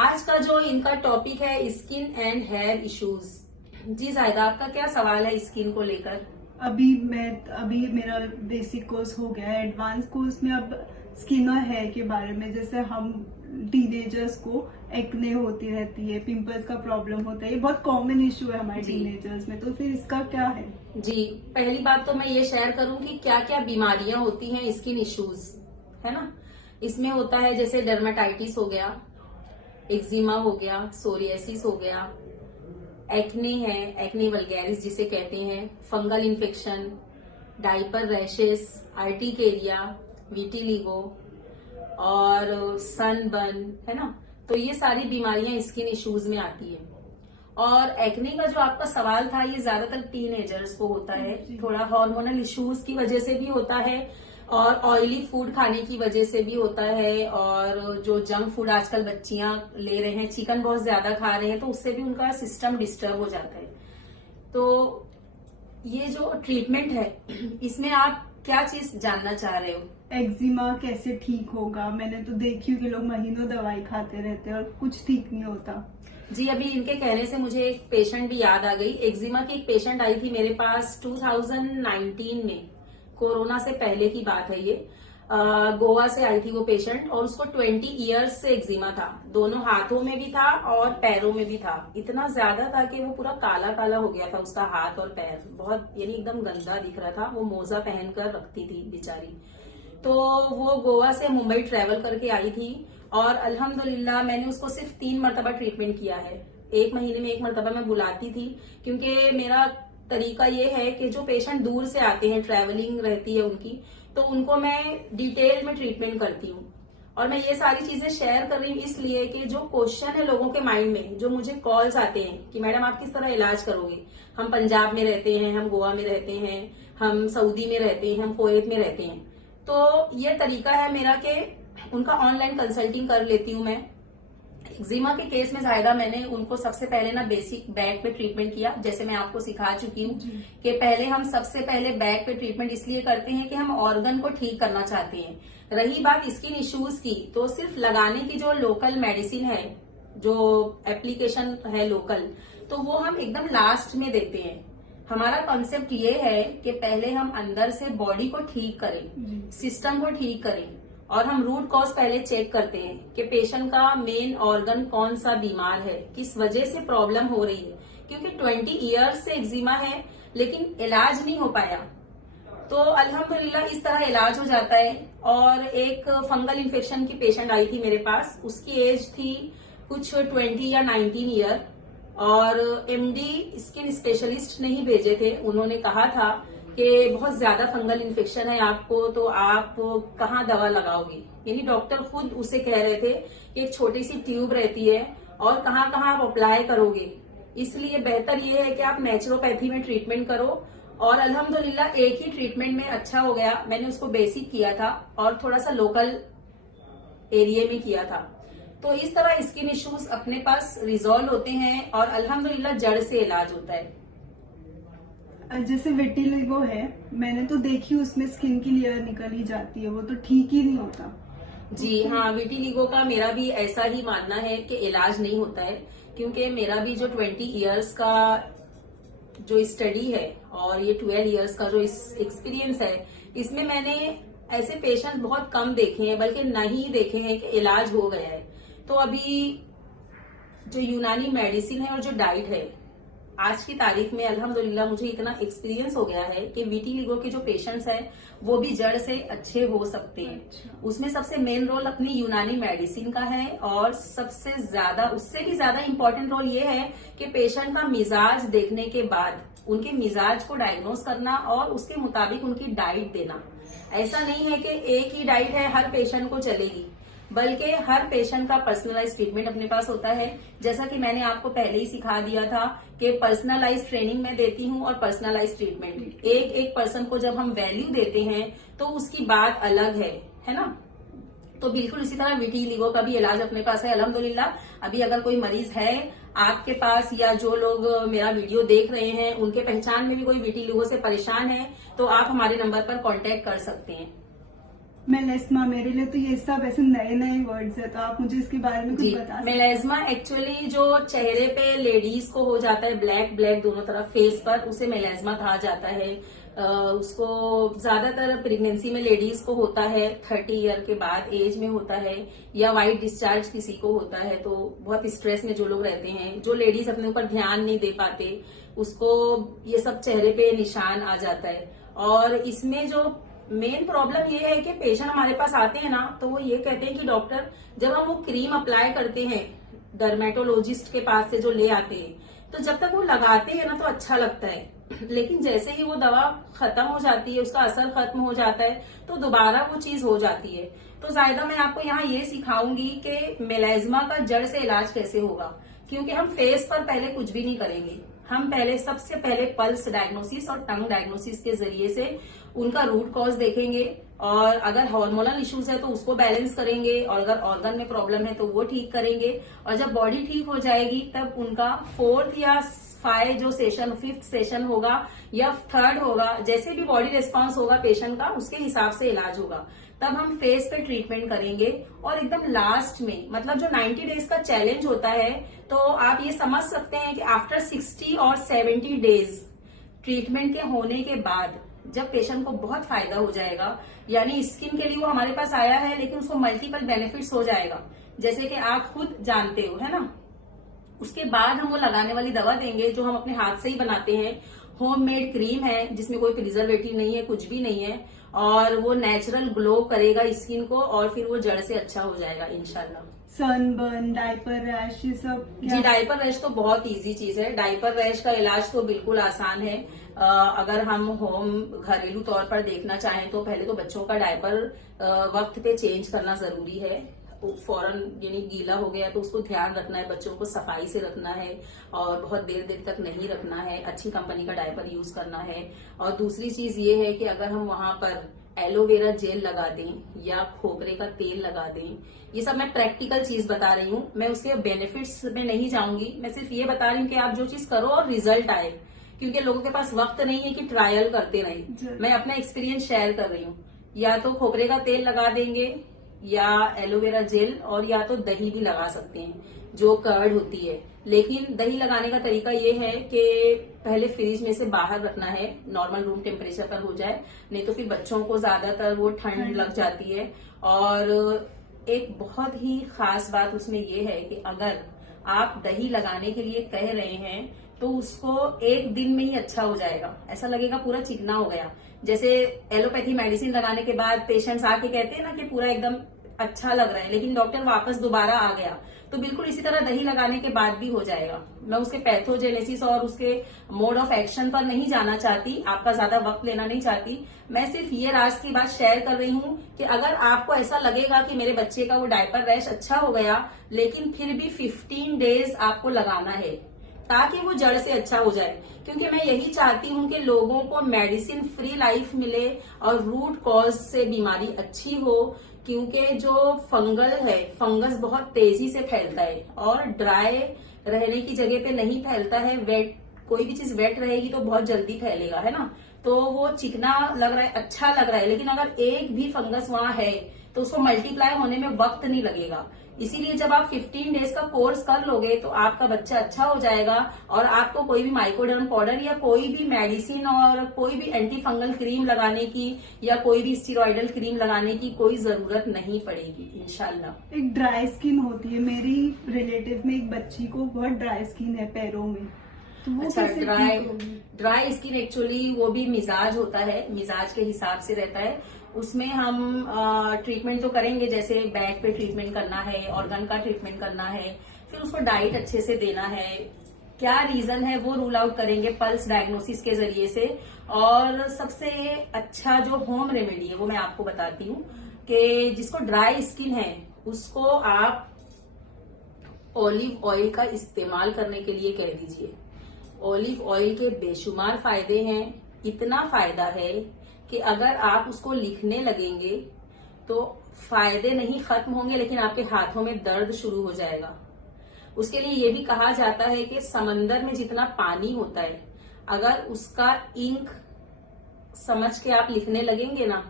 आज का जो इनका टॉपिक है स्किन एंड हेयर इश्यूज। जी जायदा, आपका क्या सवाल है स्किन को लेकर? अभी मेरा बेसिक कोर्स हो गया है। एडवांस कोर्स में अब स्किन और हेयर के बारे में, जैसे हम टीनेजर्स को एक्ने होती रहती है, पिंपल्स का प्रॉब्लम होता है, ये बहुत कॉमन इशू है हमारे टीनेजर्स में। तो फिर इसका क्या है? जी, पहली बात तो मैं ये शेयर करूं कि क्या क्या बीमारियां होती हैं स्किन इश्यूज, है ना। इसमें होता है जैसे डर्मेटाइटिस हो गया, एक्जिमा हो गया, सोरियासिस हो गया, एक्ने है, एक्ने वल्गैरिस जिसे कहते हैं, fungal infection, diaper rashes, urticaria, vitiligo और सनबर्न, है ना। तो ये सारी बीमारियां स्किन इश्यूज में आती है। और एक्ने का जो आपका सवाल था, ये ज्यादातर टीनेजर्स को होता है, थोड़ा हार्मोनल इश्यूज की वजह से भी होता है और ऑयली फूड खाने की वजह से भी होता है। और जो जंक फूड आजकल बच्चियां ले रहे हैं, चिकन बहुत ज्यादा खा रहे हैं, तो उससे भी उनका सिस्टम डिस्टर्ब हो जाता है। तो ये जो ट्रीटमेंट है इसमें आप क्या चीज जानना चाह रहे हो? एक्जिमा कैसे ठीक होगा? मैंने तो देखी हूँ कि लोग महीनों दवाई खाते रहते हैं और कुछ ठीक नहीं होता। जी, अभी इनके कहने से मुझे एक पेशेंट भी याद आ गई। एक्जिमा की एक पेशेंट आई थी मेरे पास 2019 में, कोरोना से पहले की बात है ये। गोवा से आई थी वो पेशेंट और उसको 20 इयर्स से एक्जिमा था। दोनों हाथों में भी था और पैरों में भी था। इतना ज्यादा था कि वो पूरा काला काला हो गया था उसका हाथ और पैर, बहुत यानी एकदम गंदा दिख रहा था। वो मोजा पहनकर रखती थी बेचारी। तो वो गोवा से मुंबई ट्रेवल करके आई थी और अल्हम्दुलिल्लाह मैंने उसको सिर्फ 3 मरतबा ट्रीटमेंट किया है। 1 महीने में 1 मरतबा मैं बुलाती थी, क्योंकि मेरा तरीका ये है कि जो पेशेंट दूर से आते हैं, ट्रैवलिंग रहती है उनकी, तो उनको मैं डिटेल में ट्रीटमेंट करती हूँ। और मैं ये सारी चीजें शेयर कर रही हूँ इसलिए कि जो क्वेश्चन है लोगों के माइंड में, जो मुझे कॉल्स आते हैं कि मैडम आप किस तरह इलाज करोगे, हम पंजाब में रहते हैं, हम गोवा में रहते हैं, हम सऊदी में रहते हैं, हम कुवैत में रहते हैं, तो ये तरीका है मेरा कि उनका ऑनलाइन कंसल्टिंग कर लेती हूँ मैं। एक्जिमा के केस में जायदा मैंने उनको सबसे पहले ना बेसिक बैक पे ट्रीटमेंट किया, जैसे मैं आपको सिखा चुकी हूँ कि पहले हम सबसे पहले बैक पे ट्रीटमेंट इसलिए करते हैं कि हम ऑर्गन को ठीक करना चाहते हैं। रही बात स्किन इश्यूज की, तो सिर्फ लगाने की जो लोकल मेडिसिन है, जो एप्लीकेशन है लोकल, तो वो हम एकदम लास्ट में देते हैं। हमारा कॉन्सेप्ट ये है कि पहले हम अंदर से बॉडी को ठीक करें, सिस्टम को ठीक करें, और हम रूट कॉज पहले चेक करते हैं कि पेशेंट का मेन ऑर्गन कौन सा बीमार है, किस वजह से प्रॉब्लम हो रही है। क्योंकि 20 इयर्स से एक्जिमा है लेकिन इलाज नहीं हो पाया, तो अल्हम्दुलिल्लाह इस तरह इलाज हो जाता है। और एक फंगल इन्फेक्शन की पेशेंट आई थी मेरे पास, उसकी एज थी कुछ 20 या 19 ईयर, और एमडी स्किन स्पेशलिस्ट नहीं भेजे थे। उन्होंने कहा था कि बहुत ज्यादा फंगल इन्फेक्शन है आपको, तो आप कहाँ दवा लगाओगे। यानी डॉक्टर खुद उसे कह रहे थे कि एक छोटी सी ट्यूब रहती है और कहाँ कहाँ आप अप्लाई करोगे, इसलिए बेहतर ये है कि आप नेचुरोपैथी में ट्रीटमेंट करो। और अल्हम्दुलिल्लाह एक ही ट्रीटमेंट में अच्छा हो गया। मैंने उसको बेसिक किया था और थोड़ा सा लोकल एरिया में किया था। तो इस तरह स्किन इश्यूज अपने पास रिजॉल्व होते हैं और अल्हम्दुलिल्लाह जड़ से इलाज होता है। जैसे विटिलिगो है, मैंने तो देखी उसमें स्किन की लेयर निकल ही जाती है, वो तो ठीक ही नहीं होता। जी हाँ, विटिलिगो का मेरा भी ऐसा ही मानना है कि इलाज नहीं होता है, क्योंकि मेरा भी जो 20 इयर्स का जो स्टडी है और ये 12 इयर्स का जो एक्सपीरियंस है, इसमें मैंने ऐसे पेशेंट बहुत कम देखे हैं, बल्कि नहीं देखे हैं कि इलाज हो गया है। तो अभी जो यूनानी मेडिसिन है और जो डाइट है, आज की तारीख में अल्हम्दुलिल्लाह मुझे इतना एक्सपीरियंस हो गया है कि विटिलिगो के जो पेशेंट्स हैं वो भी जड़ से अच्छे हो सकते हैं। उसमें सबसे मेन रोल अपनी यूनानी मेडिसिन का है, और सबसे ज्यादा, उससे भी ज्यादा इम्पोर्टेंट रोल ये है कि पेशेंट का मिजाज देखने के बाद उनके मिजाज को डायग्नोस करना और उसके मुताबिक उनकी डाइट देना। ऐसा नहीं है कि एक ही डाइट है हर पेशेंट को चलेगी, बल्कि हर पेशेंट का पर्सनलाइज ट्रीटमेंट अपने पास होता है। जैसा कि मैंने आपको पहले ही सिखा दिया था कि पर्सनलाइज ट्रेनिंग मैं देती हूँ और पर्सनलाइज ट्रीटमेंट। एक एक पर्सन को जब हम वैल्यू देते हैं तो उसकी बात अलग है ना। तो बिल्कुल इसी तरह विटिलिगो का भी इलाज अपने पास है अल्हम्दुलिल्लाह। अभी अगर कोई मरीज है आपके पास, या जो लोग मेरा वीडियो देख रहे हैं उनके पहचान में भी कोई विटिलिगो से परेशान है, तो आप हमारे नंबर पर कांटेक्ट कर सकते हैं। मेलेस्मा, मेरे लिए तो ये सब ऐसे नए नए वर्ड्स है, तो आप मुझे इसके बारे में कुछ बता सकते हैं? मेलेस्मा एक्चुअली जो चेहरे पे लेडीज को हो जाता है, ब्लैक ब्लैक दोनों तरफ फेस पर, उसे मेलेस्मा कहा जाता है। उसको ज्यादातर प्रेगनेंसी में लेडीज को होता है, 30 ईयर के बाद एज में होता है, या वाइट डिस्चार्ज किसी को होता है, तो बहुत स्ट्रेस में जो लोग रहते हैं, जो लेडीज अपने ऊपर ध्यान नहीं दे पाते, उसको ये सब चेहरे पे निशान आ जाता है। और इसमें जो मेन प्रॉब्लम ये है कि पेशेंट हमारे पास आते हैं ना, तो वो ये कहते हैं कि डॉक्टर, जब हम वो क्रीम अप्लाई करते हैं डर्मेटोलॉजिस्ट के पास से जो ले आते हैं, तो जब तक वो लगाते हैं ना तो अच्छा लगता है, लेकिन जैसे ही वो दवा खत्म हो जाती है, उसका असर खत्म हो जाता है, तो दोबारा वो चीज हो जाती है। तो जायदा मैं आपको यहाँ ये सिखाऊंगी कि मेलेस्मा का जड़ से इलाज कैसे होगा, क्योंकि हम फेस पर पहले कुछ भी नहीं करेंगे। हम सबसे पहले पल्स डायग्नोसिस और टंग डायग्नोसिस के जरिए से उनका रूट कॉज देखेंगे, और अगर हार्मोनल इश्यूज है तो उसको बैलेंस करेंगे, और अगर ऑर्गन में प्रॉब्लम है तो वो ठीक करेंगे। और जब बॉडी ठीक हो जाएगी तब उनका 4th या 5th सेशन होगा या 3rd होगा, जैसे भी बॉडी रिस्पॉन्स होगा पेशेंट का, उसके हिसाब से इलाज होगा। तब हम फेस पे ट्रीटमेंट करेंगे। और एकदम लास्ट में, मतलब जो 90 डेज का चैलेंज होता है, तो आप ये समझ सकते हैं कि आफ्टर 60 और 70 डेज ट्रीटमेंट के होने के बाद जब पेशेंट को बहुत फायदा हो जाएगा, यानी स्किन के लिए वो हमारे पास आया है लेकिन उसको मल्टीपल बेनिफिट्स हो जाएगा, जैसे कि आप खुद जानते हो, है ना। उसके बाद हम वो लगाने वाली दवा देंगे जो हम अपने हाथ से ही बनाते हैं, होममेड क्रीम है जिसमें कोई प्रिजर्वेटिव नहीं है, कुछ भी नहीं है, और वो नेचुरल ग्लो करेगा स्किन को और फिर वो जड़ से अच्छा हो जाएगा इंशाल्लाह। सनबर्न, डायपर रैश, ये सब जी, डायपर रैश तो बहुत इजी चीज है। डायपर रैश का इलाज तो बिल्कुल आसान है। अगर हम घरेलू तौर पर देखना चाहें तो पहले तो बच्चों का डायपर वक्त पे चेंज करना जरूरी है। फौरन यानी गीला हो गया तो उसको ध्यान रखना है, बच्चों को सफाई से रखना है और बहुत देर देर तक नहीं रखना है, अच्छी कंपनी का डायपर यूज करना है। और दूसरी चीज ये है कि अगर हम वहां पर एलोवेरा जेल लगा दें या खोपरे का तेल लगा दें, ये सब मैं प्रैक्टिकल चीज बता रही हूँ, मैं उसके बेनिफिट्स में नहीं जाऊंगी, मैं सिर्फ ये बता रही हूँ कि आप जो चीज करो और रिजल्ट आए, क्योंकि लोगों के पास वक्त नहीं है कि ट्रायल करते रहे। मैं अपना एक्सपीरियंस शेयर कर रही हूँ। या तो खोपरे का तेल लगा देंगे या एलोवेरा जेल, और या तो दही भी लगा सकते हैं जो कर्ड होती है। लेकिन दही लगाने का तरीका ये है कि पहले फ्रिज में से बाहर रखना है, नॉर्मल रूम टेम्परेचर पर हो जाए, नहीं तो फिर बच्चों को ज्यादातर वो ठंड लग जाती है। और एक बहुत ही खास बात उसमें ये है कि अगर आप दही लगाने के लिए कह रहे हैं तो उसको एक दिन में ही अच्छा हो जाएगा, ऐसा लगेगा पूरा चिकना हो गया। जैसे एलोपैथी मेडिसिन लगाने के बाद पेशेंट्स आके कहते हैं ना कि पूरा एकदम अच्छा लग रहा है, लेकिन डॉक्टर वापस दोबारा आ गया, तो बिल्कुल इसी तरह दही लगाने के बाद भी हो जाएगा। मैं उसके पैथोजेनेसिस और उसके मोड ऑफ एक्शन पर नहीं जाना चाहती, आपका ज्यादा वक्त लेना नहीं चाहती। मैं सिर्फ ये राज की बात शेयर कर रही हूँ कि अगर आपको ऐसा लगेगा कि मेरे बच्चे का वो डायपर रैश अच्छा हो गया, लेकिन फिर भी 15 डेज आपको लगाना है ताकि वो जड़ से अच्छा हो जाए, क्योंकि मैं यही चाहती हूँ कि लोगों को मेडिसिन फ्री लाइफ मिले और रूट कॉज से बीमारी अच्छी हो। क्योंकि जो फंगस बहुत तेजी से फैलता है और ड्राई रहने की जगह पे नहीं फैलता है, वेट, कोई भी चीज वेट रहेगी तो बहुत जल्दी फैलेगा, है ना। तो वो चिकना लग रहा है, अच्छा लग रहा है, लेकिन अगर एक भी फंगस वहां है तो उसको मल्टीप्लाई होने में वक्त नहीं लगेगा। इसीलिए जब आप 15 डेज का कोर्स कर लोगे तो आपका बच्चा अच्छा हो जाएगा और आपको कोई भी माइक्रोडर्म पाउडर या कोई भी मेडिसिन और कोई भी एंटी फंगल क्रीम लगाने की या कोई भी स्टीरॉयडल क्रीम लगाने की कोई जरूरत नहीं पड़ेगी इंशाल्लाह। एक ड्राई स्किन होती है, मेरी रिलेटिव में एक बच्ची को बहुत ड्राई स्किन है पैरों में, तो वो अच्छा, कैसे ठीक होगी? ड्राई स्किन एक्चुअली वो भी मिजाज होता है, मिजाज के हिसाब से रहता है। उसमें हम ट्रीटमेंट तो करेंगे, जैसे बैक पे ट्रीटमेंट करना है, ऑर्गन का ट्रीटमेंट करना है, फिर उसको डाइट अच्छे से देना है, क्या रीजन है वो रूल आउट करेंगे पल्स डायग्नोसिस के जरिए से। और सबसे अच्छा जो होम रेमेडी है वो मैं आपको बताती हूँ कि जिसको ड्राई स्किन है उसको आप ऑलिव ऑयल का इस्तेमाल करने के लिए कह दीजिए। ऑलिव ऑयल के बेशुमार फायदे हैं, इतना फायदा है कि अगर आप उसको लिखने लगेंगे तो फायदे नहीं खत्म होंगे, लेकिन आपके हाथों में दर्द शुरू हो जाएगा। उसके लिए ये भी कहा जाता है कि समंदर में जितना पानी होता है, अगर उसका इंक समझ के आप लिखने लगेंगे ना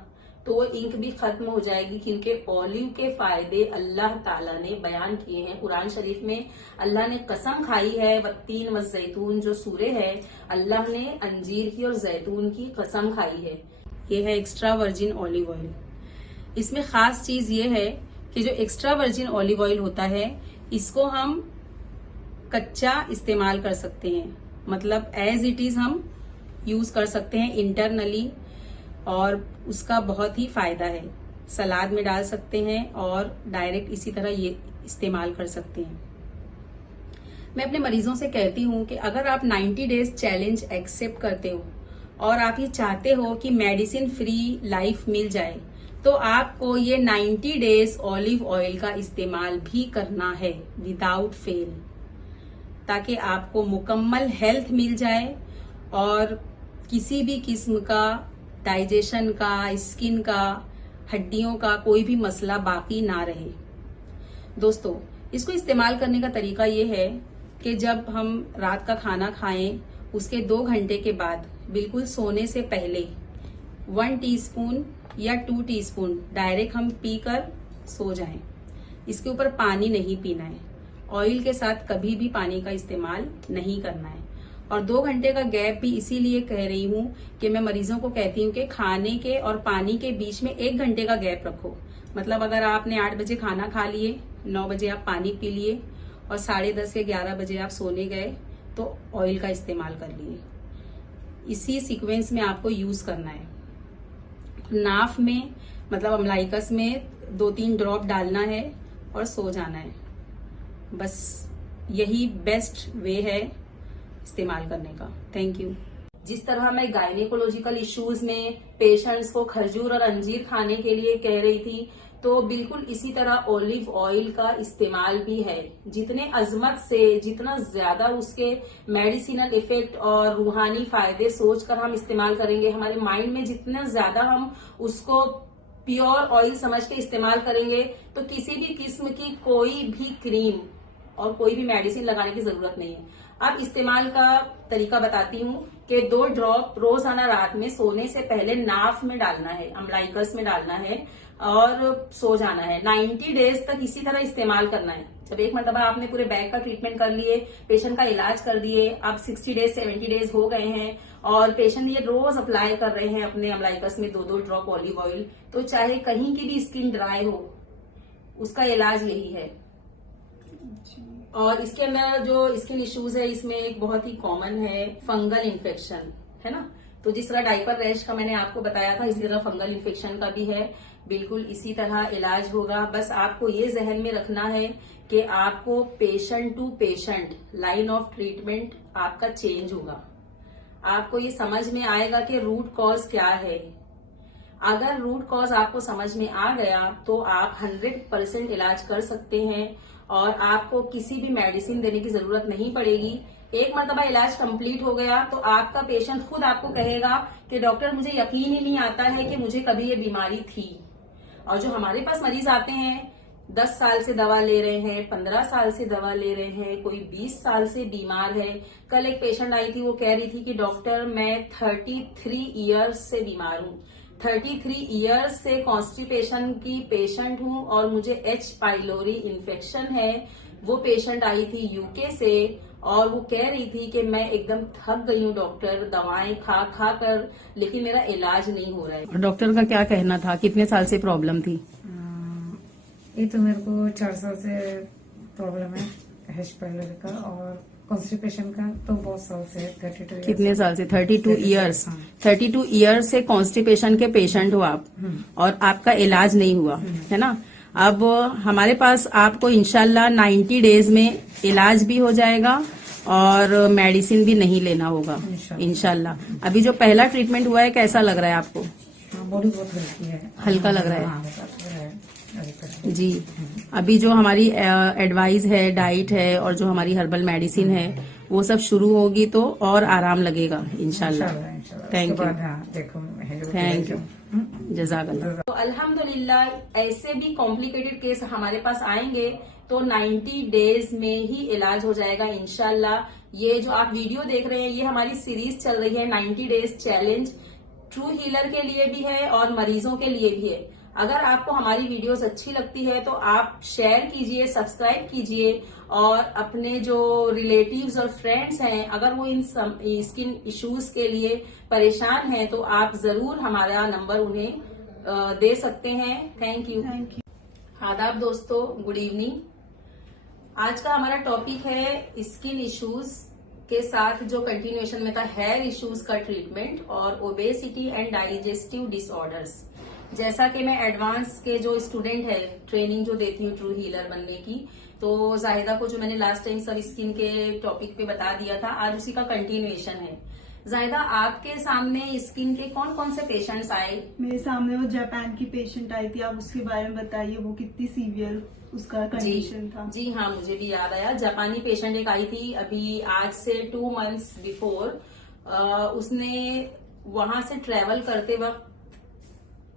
तो वो इंक भी खत्म हो जाएगी, क्योंकि ऑलिव के फायदे अल्लाह ताला ने बयान किए हैं कुरान शरीफ में। अल्लाह ने कसम खाई है, वत्तीन व जैतून जो सूरे है, अल्लाह ने अंजीर की और जैतून की कसम खाई है। ये है एक्स्ट्रा वर्जिन ऑलिव ऑयल। इसमें खास चीज ये है कि जो एक्स्ट्रा वर्जिन ऑलिव ऑयल होता है इसको हम कच्चा इस्तेमाल कर सकते हैं, मतलब एज इट इज हम यूज कर सकते हैं इंटरनली, और उसका बहुत ही फायदा है। सलाद में डाल सकते हैं और डायरेक्ट इसी तरह ये इस्तेमाल कर सकते हैं। मैं अपने मरीजों से कहती हूँ कि अगर आप 90 डेज चैलेंज एक्सेप्ट करते हो और आप ये चाहते हो कि मेडिसिन फ्री लाइफ मिल जाए, तो आपको ये 90 डेज ऑलिव ऑयल का इस्तेमाल भी करना है विदाउट फेल, ताकि आपको मुकम्मल हेल्थ मिल जाए और किसी भी किस्म का डाइजेशन का, स्किन का, हड्डियों का कोई भी मसला बाकी ना रहे। दोस्तों, इसको इस्तेमाल करने का तरीका ये है कि जब हम रात का खाना खाएं उसके 2 घंटे के बाद बिल्कुल सोने से पहले 1 टीस्पून या 2 टीस्पून डायरेक्ट हम पीकर सो जाएं। इसके ऊपर पानी नहीं पीना है। ऑयल के साथ कभी भी पानी का इस्तेमाल नहीं करना है। और 2 घंटे का गैप भी इसीलिए कह रही हूँ कि मैं मरीजों को कहती हूँ कि खाने के और पानी के बीच में 1 घंटे का गैप रखो। मतलब अगर आपने 8 बजे खाना खा लिए, 9 बजे आप पानी पी लिए और 10:30 या 11 बजे आप सोने गए तो ऑयल का इस्तेमाल कर लिए। इसी सीक्वेंस में आपको यूज करना है। नाफ में मतलब अम्लाइकस में 2-3 ड्रॉप डालना है और सो जाना है। बस यही बेस्ट वे है इस्तेमाल करने का। Thank you. जिस तरह मैं गायनेकोलॉजिकल इश्यूज में पेशेंट्स को खजूर और अंजीर खाने के लिए कह रही थी, तो बिल्कुल इसी तरह ऑलिव ऑयल का इस्तेमाल भी है। जितने अजमत से, जितना ज्यादा उसके मेडिसिनल इफेक्ट और रूहानी फायदे सोचकर हम इस्तेमाल करेंगे, हमारे माइंड में जितना ज्यादा हम उसको प्योर ऑयल समझ के इस्तेमाल करेंगे, तो किसी भी किस्म की कोई भी क्रीम और कोई भी मेडिसिन लगाने की जरूरत नहीं है। अब इस्तेमाल का तरीका बताती हूँ कि 2 ड्रॉप रोजाना रात में सोने से पहले नाफ में डालना है, अम्लाइकस में डालना है और सो जाना है। 90 डेज तक इसी तरह इस्तेमाल करना है। जब एक मरतबा आपने पूरे बैक का ट्रीटमेंट कर लिए, पेशेंट का इलाज कर दिए, अब 60 डेज 70 डेज हो गए हैं और पेशेंट ये रोज अप्लाई कर रहे हैं अपने अम्लाइकस में 2-2 ड्रॉप ऑलिव ऑयल, तो चाहे कहीं की भी स्किन ड्राई हो, उसका इलाज यही है। और इसके अंदर जो स्किन इश्यूज है, इसमें एक बहुत ही कॉमन है फंगल इन्फेक्शन, है ना। तो जिस तरह डायपर रैश का मैंने आपको बताया था, इसी तरह फंगल इन्फेक्शन का भी है। बिल्कुल इसी तरह इलाज होगा। बस आपको ये जहन में रखना है कि आपको patient to patient line of treatment आपका चेंज होगा। आपको ये समझ में आएगा कि रूट कॉज क्या है। अगर रूट कॉज आपको समझ में आ गया तो आप 100% इलाज कर सकते हैं और आपको किसी भी मेडिसिन देने की जरूरत नहीं पड़ेगी। एक मरतबा इलाज कंप्लीट हो गया तो आपका पेशेंट खुद आपको कहेगा कि डॉक्टर मुझे यकीन ही नहीं आता है कि मुझे कभी ये बीमारी थी। और जो हमारे पास मरीज आते हैं 10 साल से दवा ले रहे हैं, 15 साल से दवा ले रहे हैं, कोई 20 साल से बीमार है। कल एक पेशेंट आई थी, वो कह रही थी कि डॉक्टर मैं 33 ईयर्स से बीमार हूँ, 33 ईयर्स से कॉन्स्टिपेशन की पेशेंट हूँ और मुझे एच पाइलोरी इन्फेक्शन है। वो पेशेंट आई थी यूके से और वो कह रही थी कि मैं एकदम थक गई हूँ डॉक्टर, दवाएं खा खा कर, लेकिन मेरा इलाज नहीं हो रहा है। डॉक्टर का क्या कहना था, कितने साल से प्रॉब्लम थी? ये तो मेरे को 4 साल से प्रॉब्लम है एच पाइलोरी का, और कॉन्स्टिपेशन का तो बहुत साल से 32 कितने साल से? 32 ईयर्स। 32 ईयर्स से कॉन्स्टिपेशन के पेशेंट हो आप और आपका इलाज नहीं हुआ, है ना। अब हमारे पास आपको इंशाल्लाह 90 डेज में इलाज भी हो जाएगा और मेडिसिन भी नहीं लेना होगा इंशाल्लाह। अभी जो पहला ट्रीटमेंट हुआ है, कैसा लग रहा है आपको? बॉडी बहुत हल्की है, हल्का लग रहा है जी। अभी जो हमारी एडवाइस है, डाइट है और जो हमारी हर्बल मेडिसिन है, वो सब शुरू होगी तो और आराम लगेगा इंशाल्लाह। थैंक यू, थैंक यू, जज़ाकल्लाह। तो अल्हम्दुलिल्लाह ऐसे भी कॉम्प्लिकेटेड केस हमारे पास आएंगे तो 90 डेज में ही इलाज हो जाएगा इंशाल्लाह। ये जो आप वीडियो देख रहे हैं, ये हमारी सीरीज चल रही है 90 डेज चैलेंज, ट्रू हीलर के लिए भी है और मरीजों के लिए भी है। अगर आपको हमारी वीडियोस अच्छी लगती है तो आप शेयर कीजिए, सब्सक्राइब कीजिए और अपने जो रिलेटिव्स और फ्रेंड्स हैं, अगर वो इन स्किन इश्यूज के लिए परेशान हैं तो आप जरूर हमारा नंबर उन्हें दे सकते हैं। Thank you. आदाब दोस्तों, गुड इवनिंग। आज का हमारा टॉपिक है स्किन इश्यूज के साथ जो कंटिन्यूएशन में था हेयर इश्यूज का ट्रीटमेंट और ओबेसिटी एंड डाइजेस्टिव डिसऑर्डर्स। जैसा कि मैं एडवांस के जो स्टूडेंट है, ट्रेनिंग जो देती हूँ ट्रू हीलर बनने की, तो जाहिदा को जो मैंने लास्ट टाइम सब स्किन के टॉपिक पे बता दिया था, आज उसी का कंटिन्यूएशन है। जाहिदा, आपके सामने स्किन के कौन कौन से पेशेंट्स आए? मेरे सामने वो जापान की पेशेंट आई थी, आप उसके बारे में बताइए, वो कितनी सीवियर उसका कंडीशन था। जी हाँ, मुझे भी याद आया। जापानी पेशेंट एक आई थी अभी आज से 2 मंथ्स बिफोर। उसने वहां से ट्रेवल करते वक्त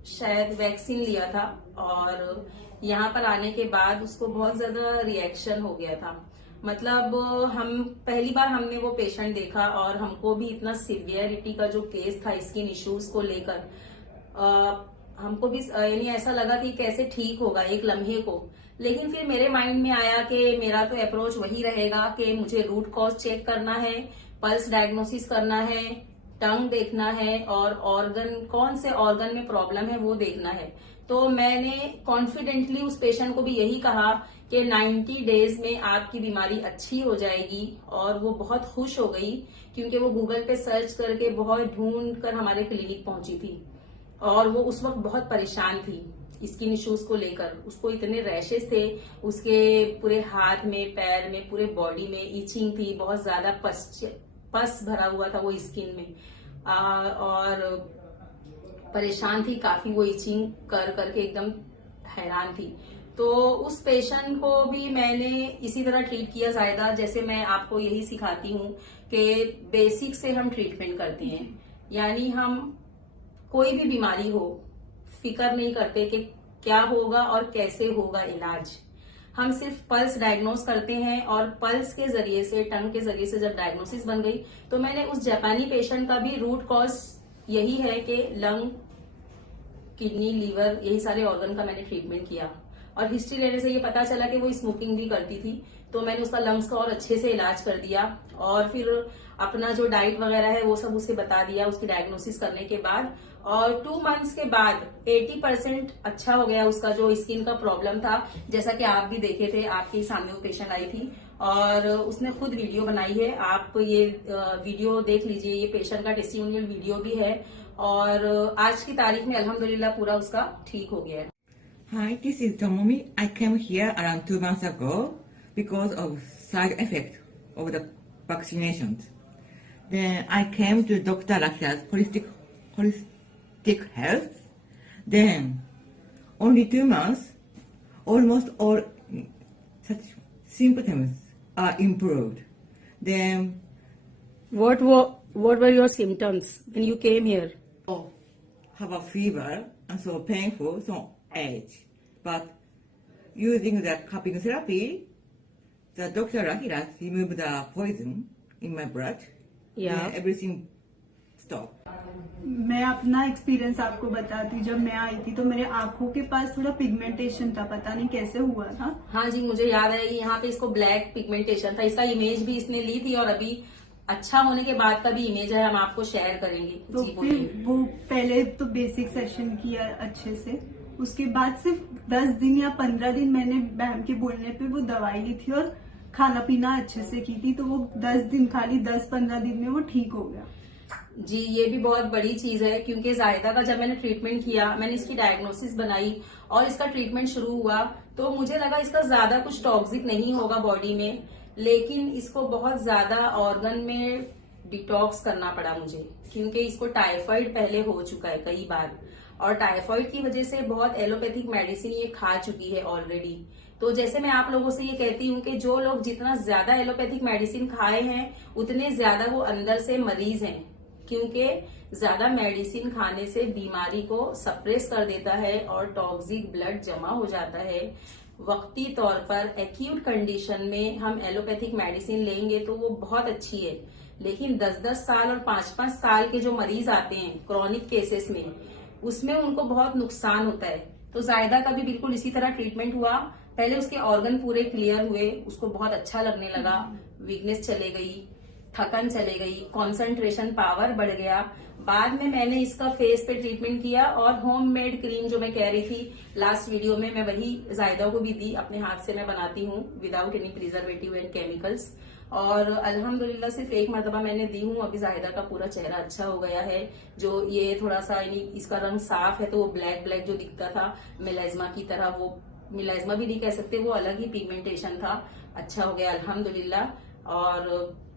शायद वैक्सीन लिया था और यहाँ पर आने के बाद उसको बहुत ज्यादा रिएक्शन हो गया था। मतलब हम पहली बार हमने वो पेशेंट देखा और हमको भी इतना सिवियरिटी का जो केस था स्किन इश्यूज को लेकर, हमको भी यानी ऐसा लगा कि कैसे ठीक होगा एक लम्हे को। लेकिन फिर मेरे माइंड में आया कि मेरा तो अप्रोच वही रहेगा कि मुझे रूट कॉज चेक करना है, पल्स डायग्नोसिस करना है, टंग देखना है और ऑर्गन, कौन से ऑर्गन में प्रॉब्लम है वो देखना है। तो मैंने कॉन्फिडेंटली उस पेशेंट को भी यही कहा कि 90 डेज में आपकी बीमारी अच्छी हो जाएगी, और वो बहुत खुश हो गई क्योंकि वो गूगल पे सर्च करके बहुत ढूंढ कर हमारे क्लिनिक पहुंची थी। और वो उस वक्त बहुत परेशान थी स्किन इश्यूज को लेकर। उसको इतने रैशेस थे, उसके पूरे हाथ में, पैर में, पूरे बॉडी में इचिंग थी, बहुत ज्यादा पस भरा हुआ था वो स्किन में, और परेशान थी काफी। वो इचिंग कर करके एकदम हैरान थी। तो उस पेशेंट को भी मैंने इसी तरह ट्रीट किया जायदा, जैसे मैं आपको यही सिखाती हूँ कि बेसिक से हम ट्रीटमेंट करते हैं। यानी हम कोई भी बीमारी हो, फिक्र नहीं करते कि क्या होगा और कैसे होगा इलाज। हम सिर्फ पल्स डायग्नोस करते हैं, और पल्स के जरिए से, टंग के जरिए से जब डायग्नोसिस बन गई, तो मैंने उस जापानी पेशेंट का भी रूट कॉज यही है कि लंग, किडनी, लीवर, यही सारे ऑर्गन का मैंने ट्रीटमेंट किया। और हिस्ट्री लेने से ये पता चला कि वो स्मोकिंग भी करती थी, तो मैंने उसका लंग्स का और अच्छे से इलाज कर दिया। और फिर अपना जो डाइट वगैरह है वो सब उसे बता दिया उसकी डायग्नोसिस करने के बाद। और 2 मंथ्स के बाद 80% अच्छा हो गया उसका जो स्किन का प्रॉब्लम था। जैसा कि आप भी देखे थे, आपके सामने वो पेशेंट आई थी और उसने खुद वीडियो बनाई है। आप ये वीडियो देख लीजिए, ये पेशेंट का टेस्टिमोनियल वीडियो भी है। और आज की तारीख में अल्हम्दुलिल्लाह पूरा उसका ठीक हो गया है। Hi, this is Tomomi. I came here around 2 months ago because of side effect of the vaccinations. Then I came to Dr. Rakia's holistic health. Then only 2 months, almost all such symptoms are improved. Then What were your symptoms when you came here? have a fever and so painful, so age. But using the cupping therapy, the Dr. Rakiras removed the poison in my blood. Yeah. Then everything stopped. मैं अपना experience आपको बताती। जब मैं आई थी तो मेरे आंखों के पास थोड़ा पिगमेंटेशन था, पता नहीं कैसे हुआ था। हाँ जी, मुझे याद है, यहाँ पे इसको ब्लैक पिगमेंटेशन था। इसका इमेज भी इसने ली थी और अभी अच्छा होने के बाद का भी इमेज है, हम आपको शेयर करेंगे। तो जी, फिर बोलिए। वो पहले तो बेसिक सेशन किया अच्छे से, उसके बाद सिर्फ 10 दिन या 15 दिन मैंने मैम के बोलने पे वो दवाई ली थी और खाना पीना अच्छे से की थी। तो वो 10 दिन, खाली 10-15 दिन में वो ठीक हो गया। जी, ये भी बहुत बड़ी चीज है, क्योंकि जायदा का जब मैंने ट्रीटमेंट किया, मैंने इसकी डायग्नोसिस बनाई और इसका ट्रीटमेंट शुरू हुआ, तो मुझे लगा इसका ज्यादा कुछ टॉक्सिक नहीं होगा बॉडी में। लेकिन इसको बहुत ज्यादा ऑर्गन में डिटॉक्स करना पड़ा मुझे, क्योंकि इसको टाइफाइड पहले हो चुका है कई बार, और टाइफाइड की वजह से बहुत एलोपैथिक मेडिसिन ये खा चुकी है ऑलरेडी। तो जैसे मैं आप लोगों से ये कहती हूँ कि जो लोग जितना ज्यादा एलोपैथिक मेडिसिन खाए हैं उतने ज्यादा वो अंदर से मरीज हैं, क्योंकि ज्यादा मेडिसिन खाने से बीमारी को सप्रेस कर देता है और टॉक्सिक ब्लड जमा हो जाता है। वक्ती तौर पर एक्यूट कंडीशन में हम एलोपैथिक मेडिसिन लेंगे तो वो बहुत अच्छी है, लेकिन 10-10 साल और 5-5 साल के जो मरीज आते हैं क्रॉनिक केसेस में, उसमें उनको बहुत नुकसान होता है। तो जायदा का भी बिल्कुल इसी तरह ट्रीटमेंट हुआ। पहले उसके ऑर्गन पूरे क्लियर हुए, उसको बहुत अच्छा लगने लगा, वीकनेस चले गई, थकन चले गई, कंसंट्रेशन पावर बढ़ गया। बाद में मैंने इसका फेस पे ट्रीटमेंट किया और होममेड क्रीम जो मैं कह रही थी लास्ट वीडियो में, मैं वही जायदा को भी दी। अपने हाथ से मैं बनाती हूँ without any preservative and chemicals, और अल्हम्दुलिल्लाह सिर्फ एक मरतबा मैंने दी हूँ। अभी जाहिदा का पूरा चेहरा अच्छा हो गया है। जो ये थोड़ा सा यानी इसका रंग साफ है, तो वो ब्लैक ब्लैक जो दिखता था मिलाइजमा की तरह, वो मिलाइजमा भी नहीं कह सकते, वो अलग ही पिगमेंटेशन था, अच्छा हो गया अल्हम्दुलिल्लाह। और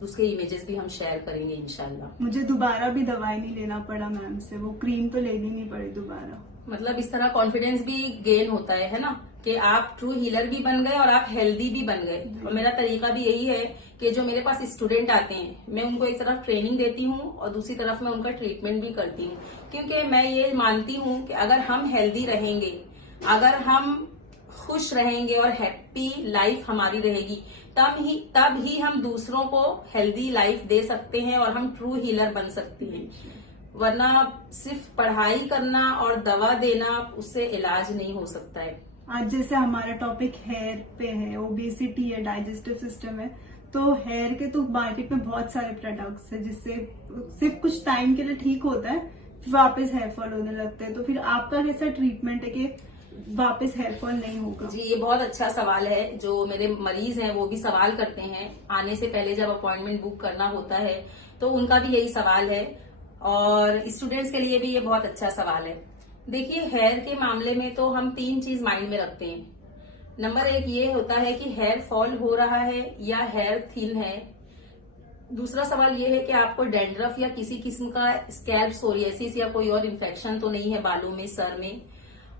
उसके इमेजेस भी हम शेयर करेंगे इंशाल्लाह। मुझे दोबारा भी दवाई नहीं लेना पड़ा मैम से, वो क्रीम तो लेनी नहीं पड़ी दोबारा। मतलब इस तरह कॉन्फिडेंस भी गेन होता है ना, कि आप ट्रू हीलर भी बन गए और आप हेल्दी भी बन गए। और मेरा तरीका भी यही है कि जो मेरे पास स्टूडेंट आते हैं, मैं उनको एक तरफ ट्रेनिंग देती हूँ और दूसरी तरफ मैं उनका ट्रीटमेंट भी करती हूँ, क्योंकि मैं ये मानती हूँ कि अगर हम हेल्दी रहेंगे, अगर हम खुश रहेंगे और हैप्पी लाइफ हमारी रहेगी, तब ही हम दूसरों को हेल्दी लाइफ दे सकते हैं और हम ट्रू हीलर बन सकते हैं। वरना सिर्फ पढ़ाई करना और दवा देना उससे इलाज नहीं हो सकता है। आज जैसे हमारा टॉपिक हेयर पे है, ओबेसिटी है, डाइजेस्टिव सिस्टम है, तो हेयर के तो मार्केट में बहुत सारे प्रोडक्ट्स है जिससे सिर्फ कुछ टाइम के लिए ठीक होता है, फिर वापस हेयर फॉल होने लगते हैं। तो फिर आपका कैसा ट्रीटमेंट है कि वापस हेयर फॉल नहीं होगा? जी, ये बहुत अच्छा सवाल है। जो मेरे मरीज हैं वो भी सवाल करते हैं आने से पहले, जब अपॉइंटमेंट बुक करना होता है तो उनका भी यही सवाल है, और स्टूडेंट्स के लिए भी ये बहुत अच्छा सवाल है। देखिए, हेयर के मामले में तो हम 3 चीज माइंड में रखते हैं। नंबर 1 ये होता है कि हेयर फॉल हो रहा है या हेयर थिन है। दूसरा सवाल ये है कि आपको डैंड्रफ या किसी किस्म का स्कैल्प सोरियासिस या कोई और इन्फेक्शन तो नहीं है बालों में, सर में।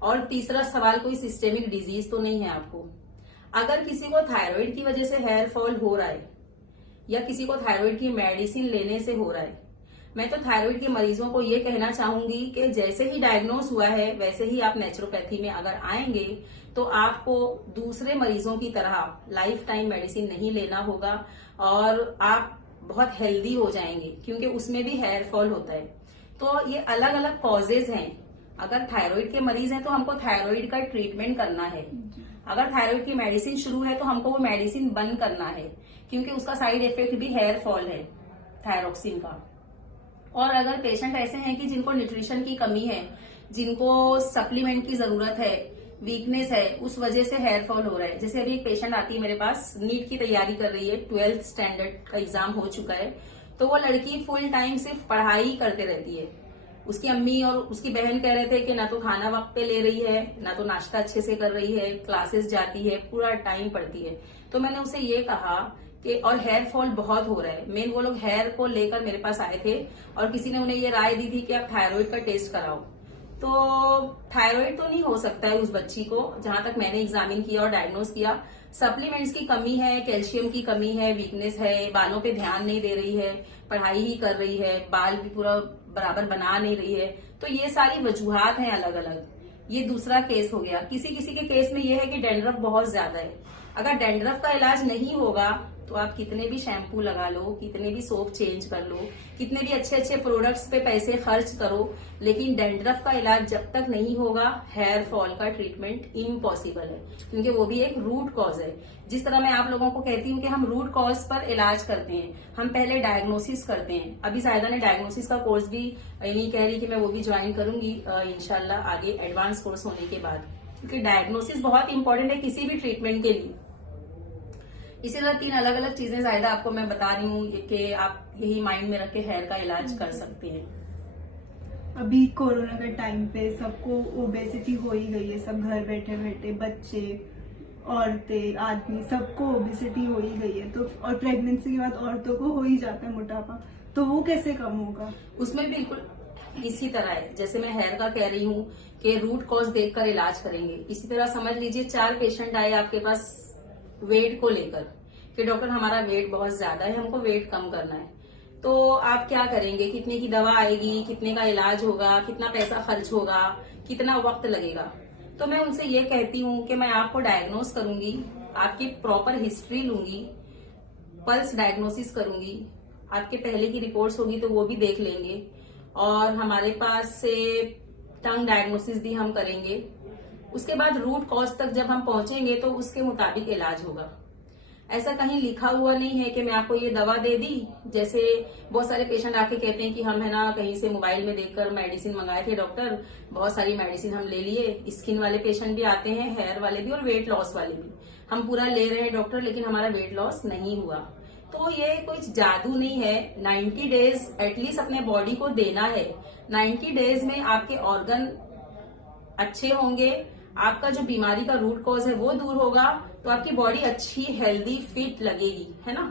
और तीसरा सवाल, कोई सिस्टेमिक डिजीज तो नहीं है आपको। अगर किसी को थायराइड की वजह से हेयर फॉल हो रहा है या किसी को थायराइड की मेडिसिन लेने से हो रहा है, मैं तो थायराइड के मरीजों को ये कहना चाहूंगी कि जैसे ही डायग्नोस हुआ है वैसे ही आप नेचुरोपैथी में अगर आएंगे तो आपको दूसरे मरीजों की तरह लाइफ टाइम मेडिसिन नहीं लेना होगा और आप बहुत हेल्दी हो जाएंगे, क्योंकि उसमें भी हेयर फॉल होता है। तो ये अलग अलग कॉजेज हैं। अगर थायराइड के मरीज हैं तो हमको थायराइड का ट्रीटमेंट करना है। अगर थायराइड की मेडिसिन शुरू है तो हमको वो मेडिसिन बंद करना है, क्योंकि उसका साइड इफेक्ट भी हेयर फॉल है थायरोक्सिन का। और अगर पेशेंट ऐसे हैं कि जिनको न्यूट्रिशन की कमी है, जिनको सप्लीमेंट की जरूरत है, वीकनेस है, उस वजह से हेयर फॉल हो रहा है। जैसे अभी एक पेशेंट आती है मेरे पास, नीट की तैयारी कर रही है, 12th स्टैंडर्ड का एग्जाम हो चुका है, तो वो लड़की फुल टाइम सिर्फ पढ़ाई करते रहती है। उसकी अम्मी और उसकी बहन कह रहे थे कि ना तो खाना वक्त पे ले रही है, ना तो नाश्ता अच्छे से कर रही है, क्लासेस जाती है, पूरा टाइम पढ़ती है। तो मैंने उसे ये कहा कि, और हेयर फॉल बहुत हो रहा है। मेन वो लोग हेयर को लेकर मेरे पास आए थे और किसी ने उन्हें ये राय दी थी कि आप थायराइड का टेस्ट कराओ। तो थायराइड तो नहीं हो सकता है उस बच्ची को, जहां तक मैंने एग्जामिन किया और डायग्नोस किया। सप्लीमेंट्स की कमी है, कैल्शियम की कमी है, वीकनेस है, बालों पे ध्यान नहीं दे रही है, पढ़ाई ही कर रही है, बाल भी पूरा बराबर बना नहीं रही है। तो ये सारी वजूहात हैं अलग अलग। ये दूसरा केस हो गया। किसी किसी के केस में ये है कि डैंड्रफ बहुत ज्यादा है। अगर डैंड्रफ का इलाज नहीं होगा तो आप कितने भी शैम्पू लगा लो, कितने भी सोप चेंज कर लो, कितने भी अच्छे अच्छे प्रोडक्ट्स पे पैसे खर्च करो, लेकिन डैंड्रफ का इलाज जब तक नहीं होगा, हेयर फॉल का ट्रीटमेंट इम्पॉसिबल है, क्योंकि वो भी एक रूट कॉज है। जिस तरह मैं आप लोगों को कहती हूँ कि हम रूट कॉज पर इलाज करते हैं, हम पहले डायग्नोसिस करते हैं। अभी सायदा ने डायग्नोसिस का कोर्स भी, नहीं कह रही कि मैं वो भी ज्वाइन करूंगी इंशाल्लाह आगे एडवांस कोर्स होने के बाद, क्योंकि डायग्नोसिस बहुत इंपॉर्टेंट है किसी भी ट्रीटमेंट के लिए। इसी तरह 3 अलग अलग चीजें ज्यादा आपको मैं बता रही हूँ कि आप यही माइंड में रख के हेयर का इलाज कर सकते हैं। अभी कोरोना के टाइम पे सबको ओबेसिटी हो ही गई है, सब घर बैठे बैठे, बच्चे, औरतें, आदमी, सबको ओबेसिटी हो ही गई है। तो और प्रेगनेंसी के बाद औरतों को हो ही जाता है मोटापा, तो वो कैसे कम होगा? उसमें बिल्कुल इसी तरह है, जैसे मैं हेयर का कह रही हूँ कि रूट कॉज देखकर इलाज करेंगे। इसी तरह समझ लीजिए 4 पेशेंट आए आपके पास वेट को लेकर कि डॉक्टर हमारा वेट बहुत ज्यादा है, हमको वेट कम करना है। तो आप क्या करेंगे? कितने की दवा आएगी, कितने का इलाज होगा, कितना पैसा खर्च होगा, कितना वक्त लगेगा? तो मैं उनसे ये कहती हूँ कि मैं आपको डायग्नोस करूंगी, आपकी प्रॉपर हिस्ट्री लूंगी, पल्स डायग्नोसिस करूंगी, आपके पहले की रिपोर्ट्स होगी तो वो भी देख लेंगे, और हमारे पास से टंग डायग्नोसिस भी हम करेंगे। उसके बाद रूट कॉज तक जब हम पहुंचेंगे तो उसके मुताबिक इलाज होगा। ऐसा कहीं लिखा हुआ नहीं है कि मैं आपको ये दवा दे दी। जैसे बहुत सारे पेशेंट आके कहते हैं कि हम है ना कहीं से मोबाइल में देखकर मेडिसिन मंगाए थे डॉक्टर, बहुत सारी मेडिसिन हम ले लिए। स्किन वाले पेशेंट भी आते हैं, हेयर वाले भी और वेट लॉस वाले भी। हम पूरा ले रहे हैं डॉक्टर, लेकिन हमारा वेट लॉस नहीं हुआ। तो ये कोई जादू नहीं है। 90 डेज एटलीस्ट अपने बॉडी को देना है। 90 डेज में आपके ऑर्गन अच्छे होंगे, आपका जो बीमारी का रूट कॉज है वो दूर होगा, तो आपकी बॉडी अच्छी, हेल्दी, फिट लगेगी, है ना।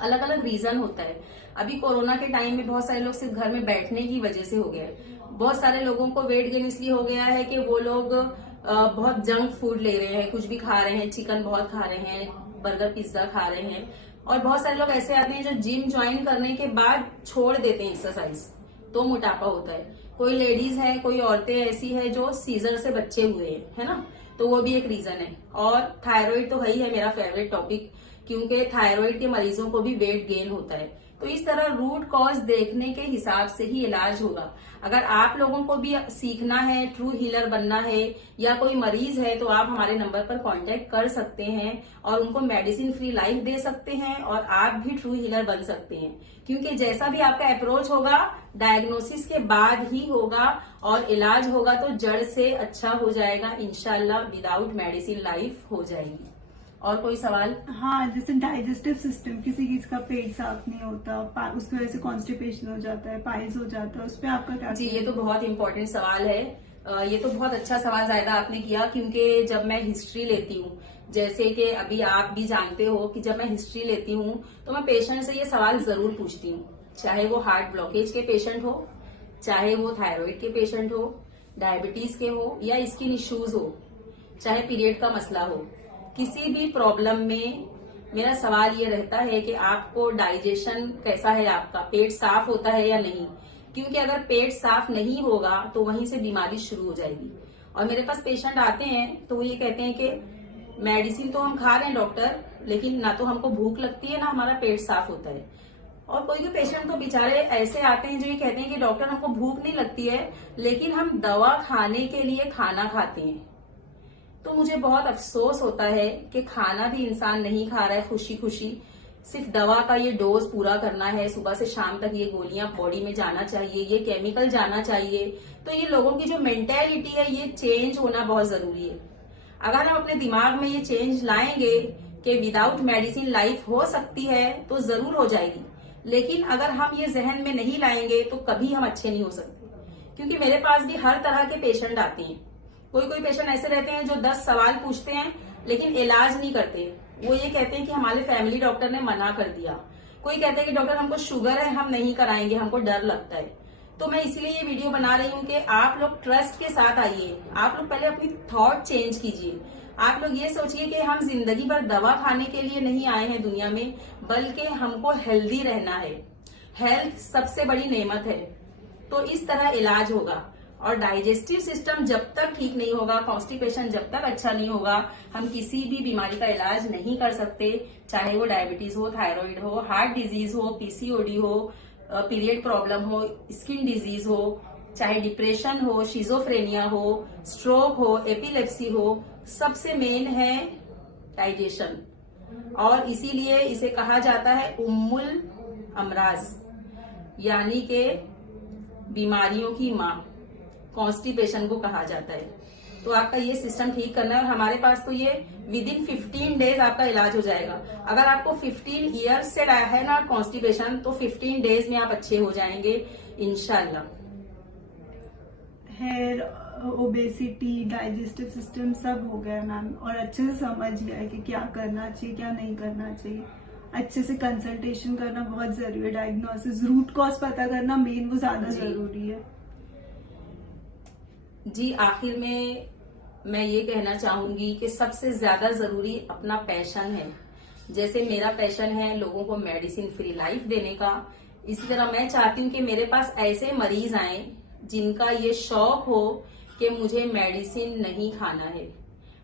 अलग अलग रीजन होता है। अभी कोरोना के टाइम में बहुत सारे लोग सिर्फ घर में बैठने की वजह से हो गए। बहुत सारे लोगों को वेट गेन इसलिए हो गया है कि वो लोग बहुत जंक फूड ले रहे हैं, कुछ भी खा रहे हैं, चिकन बहुत खा रहे हैं, बर्गर पिज्जा खा रहे हैं। और बहुत सारे लोग ऐसे आते हैं जो जिम ज्वाइन करने के बाद छोड़ देते हैं एक्सरसाइज, तो मोटापा होता है। कोई लेडीज है, कोई औरतें ऐसी है जो सीजर से बच्चे हुए हैं, है ना, तो वो भी एक रीजन है। और थायराइड तो है ही है मेरा फेवरेट टॉपिक, क्योंकि थायराइड के मरीजों को भी वेट गेन होता है। तो इस तरह रूट कॉज देखने के हिसाब से ही इलाज होगा। अगर आप लोगों को भी सीखना है, ट्रू हीलर बनना है, या कोई मरीज है, तो आप हमारे नंबर पर कांटेक्ट कर सकते हैं और उनको मेडिसिन फ्री लाइफ दे सकते हैं और आप भी ट्रू हीलर बन सकते हैं। क्योंकि जैसा भी आपका अप्रोच होगा, डायग्नोसिस के बाद ही होगा और इलाज होगा तो जड़ से अच्छा हो जाएगा इंशाल्लाह। विदाउट मेडिसिन लाइफ हो जाएगी। और कोई सवाल? हाँ, जैसे डाइजेस्टिव सिस्टम, किसी का पेट साफ नहीं होता, उसकी वजह से कॉन्स्टिपेशन हो जाता है, पाइल्स हो जाता है, उस पर आपका क्या? जी, ये तो बहुत इंपॉर्टेंट सवाल है। ये तो बहुत अच्छा सवाल जायदा आपने किया, क्योंकि जब मैं हिस्ट्री लेती हूँ, जैसे कि अभी आप भी जानते हो कि जब मैं हिस्ट्री लेती हूँ तो मैं पेशेंट से ये सवाल जरूर पूछती हूँ, चाहे वो हार्ट ब्लॉकेज के पेशेंट हो, चाहे वो थायराइड के पेशेंट हो, डायबिटीज के हो, या स्किन इश्यूज हो, चाहे पीरियड का मसला हो, किसी भी प्रॉब्लम में मेरा सवाल ये रहता है कि आपको डाइजेशन कैसा है, आपका पेट साफ होता है या नहीं। क्योंकि अगर पेट साफ नहीं होगा तो वहीं से बीमारी शुरू हो जाएगी। और मेरे पास पेशेंट आते हैं तो वो ये कहते हैं कि मेडिसिन तो हम खा रहे हैं डॉक्टर, लेकिन ना तो हमको भूख लगती है, ना हमारा पेट साफ होता है। और कोई भी पेशेंट तो बेचारे ऐसे आते हैं जो ये कहते हैं कि डॉक्टर हमको भूख नहीं लगती है, लेकिन हम दवा खाने के लिए खाना खाते हैं। तो मुझे बहुत अफसोस होता है कि खाना भी इंसान नहीं खा रहा है खुशी खुशी, सिर्फ दवा का ये डोज पूरा करना है, सुबह से शाम तक ये गोलियां बॉडी में जाना चाहिए, ये केमिकल जाना चाहिए। तो ये लोगों की जो मेंटेलिटी है ये चेंज होना बहुत जरूरी है। अगर हम अपने दिमाग में ये चेंज लाएंगे कि विदाउट मेडिसिन लाइफ हो सकती है तो जरूर हो जाएगी, लेकिन अगर हम ये जहन में नहीं लाएंगे तो कभी हम अच्छे नहीं हो सकते। क्योंकि मेरे पास भी हर तरह के पेशेंट आते हैं। कोई पेशेंट ऐसे रहते हैं जो 10 सवाल पूछते हैं लेकिन इलाज नहीं करते। वो ये कहते हैं कि हमारे फैमिली डॉक्टर ने मना कर दिया। कोई कहते हैं कि डॉक्टर हमको शुगर है, हम नहीं कराएंगे, हमको डर लगता है। तो मैं इसीलिए ये वीडियो बना रही हूँ कि आप लोग ट्रस्ट के साथ आइए। आप लोग पहले अपनी थॉट चेंज कीजिए। आप लोग ये सोचिए कि हम जिंदगी भर दवा खाने के लिए नहीं आए हैं दुनिया में, बल्कि हमको हेल्दी रहना है। हेल्थ सबसे बड़ी नेमत है। तो इस तरह इलाज होगा। और डाइजेस्टिव सिस्टम जब तक ठीक नहीं होगा, कॉन्स्टिपेशन जब तक अच्छा नहीं होगा, हम किसी भी बीमारी का इलाज नहीं कर सकते। चाहे वो डायबिटीज हो, थायराइड हो, हार्ट डिजीज हो, पीसीओडी हो, पीरियड प्रॉब्लम हो, स्किन डिजीज हो, चाहे डिप्रेशन हो, शिजोफ्रेनिया हो, स्ट्रोक हो, एपिलेप्सी हो, सबसे मेन है डाइजेशन। और इसीलिए इसे कहा जाता है उम्मुल अमराज, यानी कि बीमारियों की माँ। कॉन्स्टिपेशन को कहा जाता है। तो आपका ये सिस्टम ठीक करना है। और हमारे पास तो ये विदिन 15 डेज आपका इलाज हो जाएगा। अगर आपको 15 ईयर्स से रहा है ना कॉन्स्टिपेशन, तो 15 डेज में आप अच्छे हो जाएंगे इंशाल्लाह। हेयर, ओबेसिटी, डाइजेस्टिव सिस्टम सब हो गया मैम, और अच्छे से समझ गया कि क्या करना चाहिए, क्या नहीं करना चाहिए। अच्छे से कंसल्टेशन करना बहुत जरूरी है। डायग्नोसिस, रूट कॉज पता करना मेन, वो ज्यादा जरूरी है। जी, आखिर में मैं ये कहना चाहूंगी कि सबसे ज्यादा जरूरी अपना पैशन है। जैसे मेरा पैशन है लोगों को मेडिसिन फ्री लाइफ देने का, इसी तरह मैं चाहती हूँ कि मेरे पास ऐसे मरीज आए जिनका ये शौक हो कि मुझे मेडिसिन नहीं खाना है,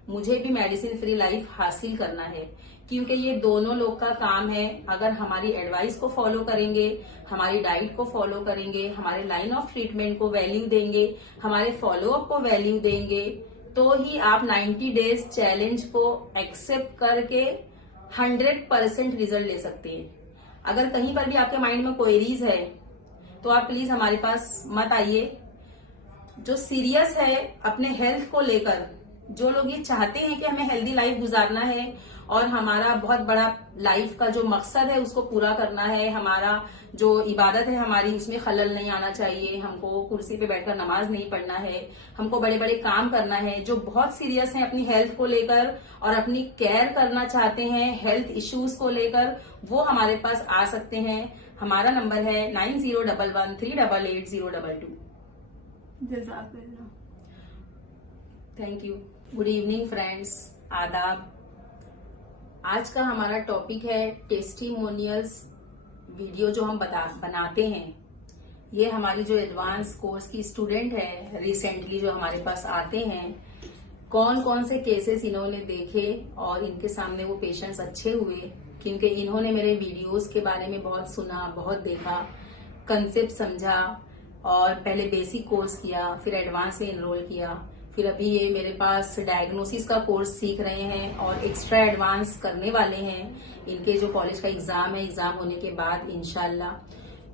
मुझे भी मेडिसिन फ्री लाइफ हासिल करना है। क्योंकि ये दोनों लोग का काम है। अगर हमारी एडवाइस को फॉलो करेंगे, हमारी डाइट को फॉलो करेंगे, हमारे लाइन ऑफ ट्रीटमेंट को वैल्यू देंगे, हमारे फॉलोअप को वैल्यू देंगे, तो ही आप 90 डेज चैलेंज को एक्सेप्ट करके 100% रिजल्ट ले सकते हैं। अगर कहीं पर भी आपके माइंड में क्वेरीज है तो आप प्लीज हमारे पास मत आइए। जो सीरियस है अपने हेल्थ को लेकर, जो लोग ये चाहते हैं कि हमें हेल्दी लाइफ गुजारना है और हमारा बहुत बड़ा लाइफ का जो मकसद है उसको पूरा करना है, हमारा जो इबादत है हमारी उसमें खलल नहीं आना चाहिए, हमको कुर्सी पे बैठकर नमाज नहीं पढ़ना है, हमको बड़े बड़े काम करना है, जो बहुत सीरियस हैं अपनी हेल्थ को लेकर और अपनी केयर करना चाहते हैं हेल्थ इश्यूज को लेकर, वो हमारे पास आ सकते हैं। हमारा नंबर है 9011388022। जज़ाकल्लाह। Thank you. Good evening friends, आदाब। आज का हमारा टॉपिक है टेस्टिमोनियल्स। वीडियो जो हम बनाते हैं, ये हमारी जो एडवांस कोर्स की स्टूडेंट है रिसेंटली जो हमारे पास आते हैं, कौन कौन से केसेस इन्होंने देखे और इनके सामने वो पेशेंट्स अच्छे हुए, क्योंकि इन्होंने मेरे वीडियोस के बारे में बहुत सुना, बहुत देखा, कंसेप्ट समझा और पहले बेसिक कोर्स किया, फिर एडवांस में इनरोल किया, फिर अभी ये मेरे पास डायग्नोसिस का कोर्स सीख रहे हैं और एक्स्ट्रा एडवांस करने वाले हैं। इनके जो कॉलेज का एग्जाम है, एग्जाम होने के बाद इंशाल्लाह।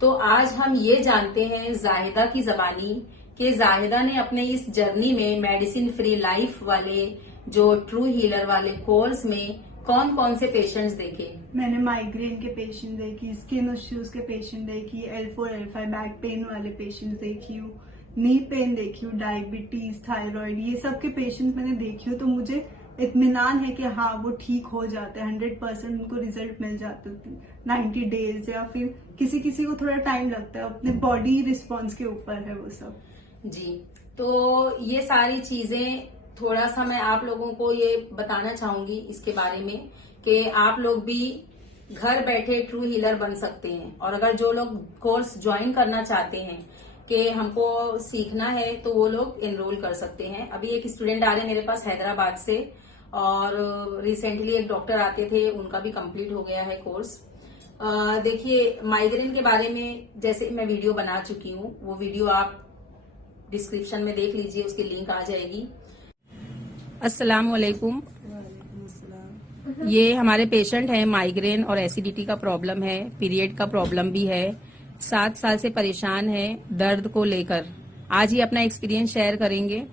तो आज हम ये जानते हैं जाहिदा की जबानी कि जाहिदा ने अपने इस जर्नी में मेडिसिन फ्री लाइफ वाले जो ट्रू हीलर वाले कोर्स में कौन कौन से पेशेंट्स देखे। मैंने माइग्रेन के पेशेंट देखी, स्किन इश्यूज के पेशेंट देखी, L4 L5 बैक पेन वाले पेशेंट देखी हूँ, नी पेन देखी हूँ, डायबिटीज, थायराइड, ये सब के पेशेंट मैंने देखी हूँ। तो मुझे इत्मीनान है कि हाँ वो ठीक हो जाते हैं, 100% उनको रिजल्ट मिल जाते हैं 90 डेज, या फिर किसी किसी को थोड़ा टाइम लगता है, अपने बॉडी रिस्पॉन्स के ऊपर है वो सब। जी, तो ये सारी चीजें थोड़ा सा मैं आप लोगों को ये बताना चाहूंगी इसके बारे में कि आप लोग भी घर बैठे ट्रू हीलर बन सकते हैं। और अगर जो लोग कोर्स ज्वाइन करना चाहते हैं कि हमको सीखना है तो वो लोग एनरोल कर सकते हैं। अभी एक स्टूडेंट आ रहे हैं मेरे पास हैदराबाद से, और रिसेंटली एक डॉक्टर आते थे, उनका भी कंप्लीट हो गया है कोर्स। देखिए, माइग्रेन के बारे में जैसे मैं वीडियो बना चुकी हूँ, वो वीडियो आप डिस्क्रिप्शन में देख लीजिए, उसकी लिंक आ जाएगी। अस्सलाम वालेकुम। ये हमारे पेशेंट हैं, माइग्रेन और एसिडिटी का प्रॉब्लम है, पीरियड का प्रॉब्लम भी है, 7 साल से परेशान है दर्द को लेकर। आज ही अपना एक्सपीरियंस शेयर करेंगे।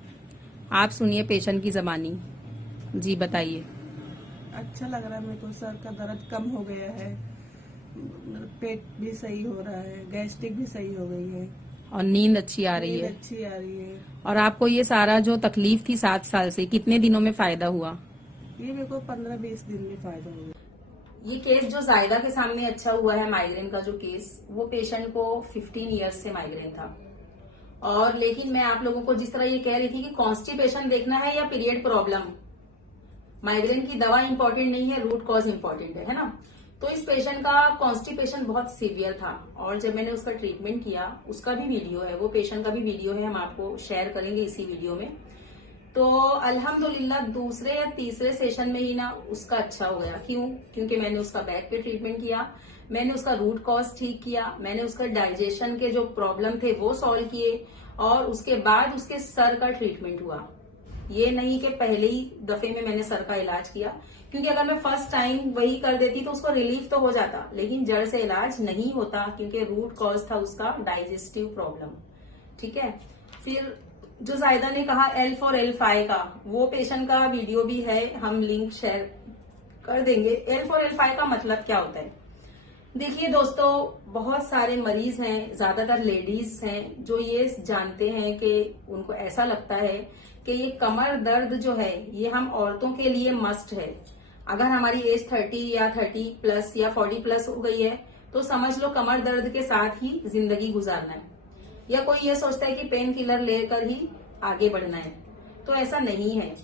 आप सुनिए पेशेंट की जबानी। जी बताइए। अच्छा लग रहा है मेरे को, सर का दर्द कम हो गया है, पेट भी सही हो रहा है, गैस्ट्रिक भी सही हो गई है और नींद अच्छी आ रही है। अच्छी आ रही है। और आपको ये सारा जो तकलीफ थी 7 साल से, कितने दिनों में फायदा हुआ? ये मेरे को 15-20 दिन में फायदा हो गया। ये केस जो जायदा के सामने अच्छा हुआ है, माइग्रेन का जो केस, वो पेशेंट को 15 इयर्स से माइग्रेन था। और लेकिन मैं आप लोगों को जिस तरह ये कह रही थी कि कॉन्स्टिपेशन देखना है या पीरियड प्रॉब्लम, माइग्रेन की दवा इंपॉर्टेंट नहीं है, रूट कॉज इंपॉर्टेंट है ना। तो इस पेशेंट का कॉन्स्टिपेशन बहुत सीवियर था, और जब मैंने उसका ट्रीटमेंट किया, उसका भी वीडियो है, वो पेशेंट का भी वीडियो है, हम आपको शेयर करेंगे इसी वीडियो में। तो अल्हम्दुलिल्लाह दूसरे या तीसरे सेशन में ही ना उसका अच्छा हो गया। क्यों? क्योंकि मैंने उसका बैक पे ट्रीटमेंट किया, मैंने उसका रूट कॉज ठीक किया, मैंने उसका डाइजेशन के जो प्रॉब्लम थे वो सॉल्व किए, और उसके बाद उसके सर का ट्रीटमेंट हुआ। ये नहीं कि पहले ही दफे में मैंने सर का इलाज किया, क्योंकि अगर मैं फर्स्ट टाइम वही कर देती तो उसको रिलीफ तो हो जाता, लेकिन जड़ से इलाज नहीं होता, क्योंकि रूट कॉज था उसका डाइजेस्टिव प्रॉब्लम। ठीक है। फिर जो जायदा ने कहा L4 L5 का, वो पेशेंट का वीडियो भी है, हम लिंक शेयर कर देंगे। L4 L5 का मतलब क्या होता है? देखिए दोस्तों, बहुत सारे मरीज हैं, ज्यादातर लेडीज हैं, जो ये जानते हैं कि उनको ऐसा लगता है कि ये कमर दर्द जो है ये हम औरतों के लिए मस्ट है। अगर हमारी एज 30 या 30+ या 40+ हो गई है तो समझ लो कमर दर्द के साथ ही जिंदगी गुजारना है, या कोई ये सोचता है कि पेन किलर लेकर ही आगे बढ़ना है। तो ऐसा नहीं है।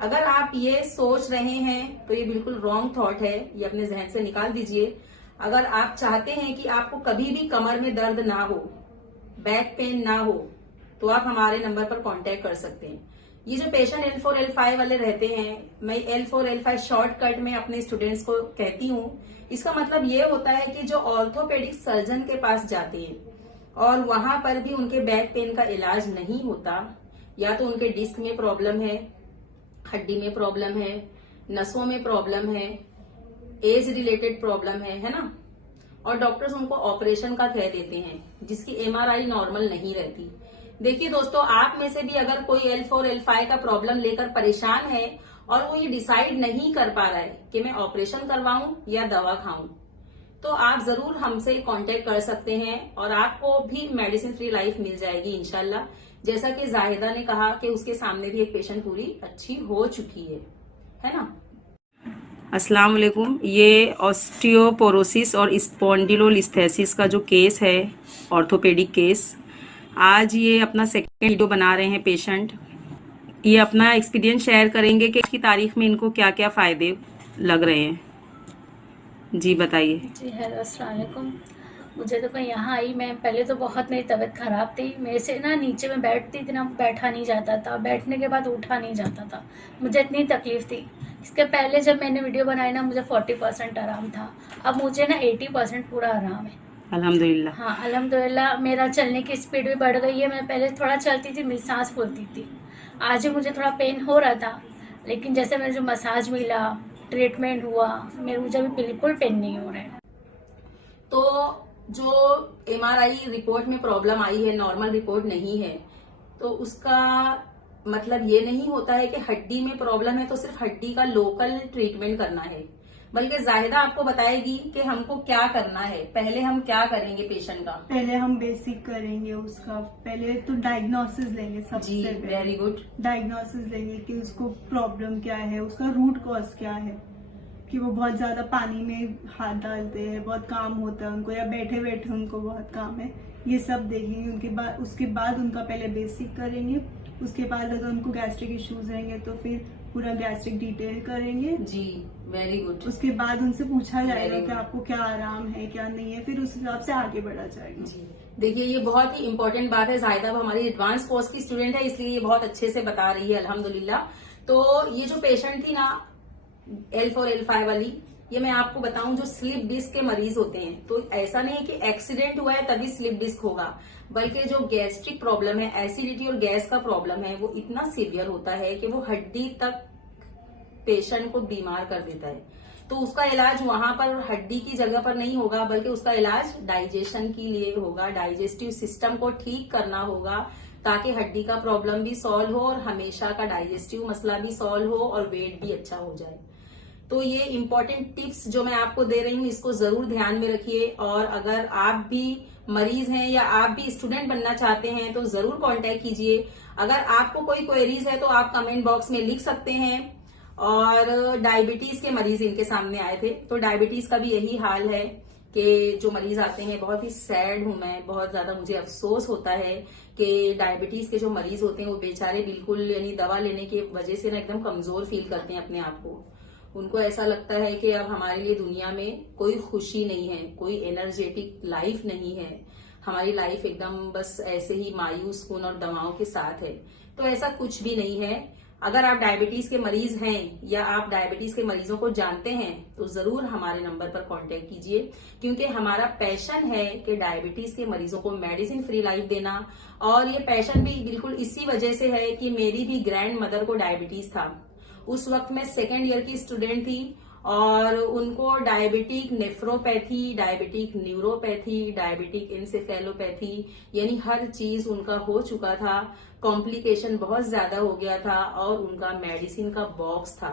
अगर आप ये सोच रहे हैं तो ये बिल्कुल रॉन्ग थॉट है, ये अपने जहन से निकाल दीजिए। अगर आप चाहते हैं कि आपको कभी भी कमर में दर्द ना हो, बैक पेन ना हो, तो आप हमारे नंबर पर कांटेक्ट कर सकते हैं। ये जो पेशेंट L4 L5 वाले रहते हैं, मैं L4 L5 शॉर्टकट में अपने स्टूडेंट्स को कहती हूँ। इसका मतलब ये होता है कि जो ऑर्थोपेडिक सर्जन के पास जाते हैं और वहां पर भी उनके बैक पेन का इलाज नहीं होता, या तो उनके डिस्क में प्रॉब्लम है, हड्डी में प्रॉब्लम है, नसों में प्रॉब्लम है, एज रिलेटेड प्रॉब्लम है ना, और डॉक्टर्स उनको ऑपरेशन का कह देते हैं, जिसकी MRI नॉर्मल नहीं रहती। देखिए दोस्तों, आप में से भी अगर कोई L4 L5 का प्रॉब्लम लेकर परेशान है और वो ये डिसाइड नहीं कर पा रहा है कि मैं ऑपरेशन करवाऊं या दवा खाऊं, तो आप जरूर हमसे कांटेक्ट कर सकते हैं और आपको भी मेडिसिन फ्री लाइफ मिल जाएगी इंशाल्लाह। जैसा कि जाहिदा ने कहा कि उसके सामने भी एक पेशेंट पूरी अच्छी हो चुकी है ना। अस्सलाम वालेकुम। ये ऑस्टियोपोरोसिस और स्पॉन्डिलोलिस्थेसिस का जो केस है, ऑर्थोपेडिक केस, आज ये अपना सेकेंड वीडियो बना रहे हैं पेशेंट। ये अपना एक्सपीरियंस शेयर करेंगे कि इसकी तारीख में इनको क्या क्या फायदे लग रहे हैं। जी बताइए। जी हेलो, अस्सलाम वालेकुम। मुझे तो कहीं यहाँ आई, मैं पहले तो बहुत मेरी तबीयत खराब थी, मेरे से ना नीचे में बैठती थी ना, बैठा नहीं जाता था, बैठने के बाद उठा नहीं जाता था, मुझे इतनी तकलीफ थी। इसके पहले जब मैंने वीडियो बनाई ना, मुझे 40% आराम था, अब मुझे ना 80% पूरा आराम है। अल्हम्दुलिल्लाह। हाँ अल्हम्दुलिल्लाह, मेरा चलने की स्पीड भी बढ़ गई है। मैं पहले थोड़ा चलती थी, मेरी सांस फूलती थी, आज भी मुझे थोड़ा पेन हो रहा था, लेकिन जैसे मेरे जो मसाज मिला, ट्रीटमेंट हुआ, मुझे भी बिल्कुल पेन नहीं हो रहा है। तो जो MRI रिपोर्ट में प्रॉब्लम आई है, नॉर्मल रिपोर्ट नहीं है, तो उसका मतलब ये नहीं होता है कि हड्डी में प्रॉब्लम है तो सिर्फ हड्डी का लोकल ट्रीटमेंट करना है, बल्कि जाहिदा आपको बताएगी कि हमको क्या करना है। पहले हम क्या करेंगे पेशेंट का? पहले हम बेसिक करेंगे उसका, पहले तो डायग्नोसिस लेंगे जी, सबसे पहले। Very good. डायग्नोसिस लेंगे कि उसको प्रॉब्लम क्या है, उसका रूट कॉज क्या है, कि वो बहुत ज्यादा पानी में हाथ डालते हैं, बहुत काम होता है उनको, या बैठे बैठे उनको बहुत काम है, ये सब देखेंगे। उसके बाद उनका पहले बेसिक करेंगे, उसके बाद अगर उनको गैस्ट्रिक इश्यूज रहेंगे तो फिर पूरा गैस्ट्रिक डिटेल करेंगे। जी, वेरी गुड। उसके बाद उनसे पूछा जाएगा Very कि good. आपको क्या आराम है क्या नहीं है, फिर उस हिसाब से आगे बढ़ा जाएगा। जी, देखिए ये बहुत ही इंपॉर्टेंट बात है। जाहिदा अब हमारी एडवांस कोर्स की स्टूडेंट है, इसलिए ये बहुत अच्छे से बता रही है अल्हम्दुलिल्लाह। तो ये जो पेशेंट थी ना L4 L5 वाली, ये मैं आपको बताऊं, जो स्लिप डिस्क के मरीज होते हैं, तो ऐसा नहीं है कि एक्सीडेंट हुआ है तभी स्लिप डिस्क होगा, बल्कि जो गैस्ट्रिक प्रॉब्लम है, एसिडिटी और गैस का प्रॉब्लम है, वो इतना सीवियर होता है कि वो हड्डी तक पेशेंट को बीमार कर देता है। तो उसका इलाज वहां पर हड्डी की जगह पर नहीं होगा, बल्कि उसका इलाज डाइजेशन के लिए होगा, डाइजेस्टिव सिस्टम को ठीक करना होगा, ताकि हड्डी का प्रॉब्लम भी सॉल्व हो और हमेशा का डाइजेस्टिव मसला भी सॉल्व हो और वेट भी अच्छा हो जाए। तो ये इंपॉर्टेंट टिप्स जो मैं आपको दे रही हूँ, इसको जरूर ध्यान में रखिए। और अगर आप भी मरीज हैं या आप भी स्टूडेंट बनना चाहते हैं तो जरूर कांटेक्ट कीजिए। अगर आपको कोई क्वेरीज है तो आप कमेंट बॉक्स में लिख सकते हैं। और डायबिटीज के मरीज इनके सामने आए थे, तो डायबिटीज का भी यही हाल है कि जो मरीज आते हैं, बहुत ही सैड हूं मैं, बहुत ज्यादा मुझे अफसोस होता है कि डायबिटीज के जो मरीज होते हैं वो बेचारे बिल्कुल, यानी दवा लेने की वजह से ना एकदम कमजोर फील करते हैं अपने आप को। उनको ऐसा लगता है कि अब हमारे लिए दुनिया में कोई खुशी नहीं है, कोई एनर्जेटिक लाइफ नहीं है, हमारी लाइफ एकदम बस ऐसे ही मायूस कून और दवाओं के साथ है। तो ऐसा कुछ भी नहीं है। अगर आप डायबिटीज के मरीज हैं या आप डायबिटीज के मरीजों को जानते हैं तो जरूर हमारे नंबर पर कांटेक्ट कीजिए, क्योंकि हमारा पैशन है कि डायबिटीज के मरीजों को मेडिसिन फ्री लाइफ देना। और ये पैशन भी बिल्कुल इसी वजह से है कि मेरी भी ग्रैंड मदर को डायबिटीज था। उस वक्त मैं 2nd ईयर की स्टूडेंट थी और उनको diabetic nephropathy, diabetic neuropathy, diabetic encephalopathy, यानी हर चीज उनका हो चुका था। कॉम्प्लिकेशन बहुत ज्यादा हो गया था और उनका मेडिसिन का बॉक्स था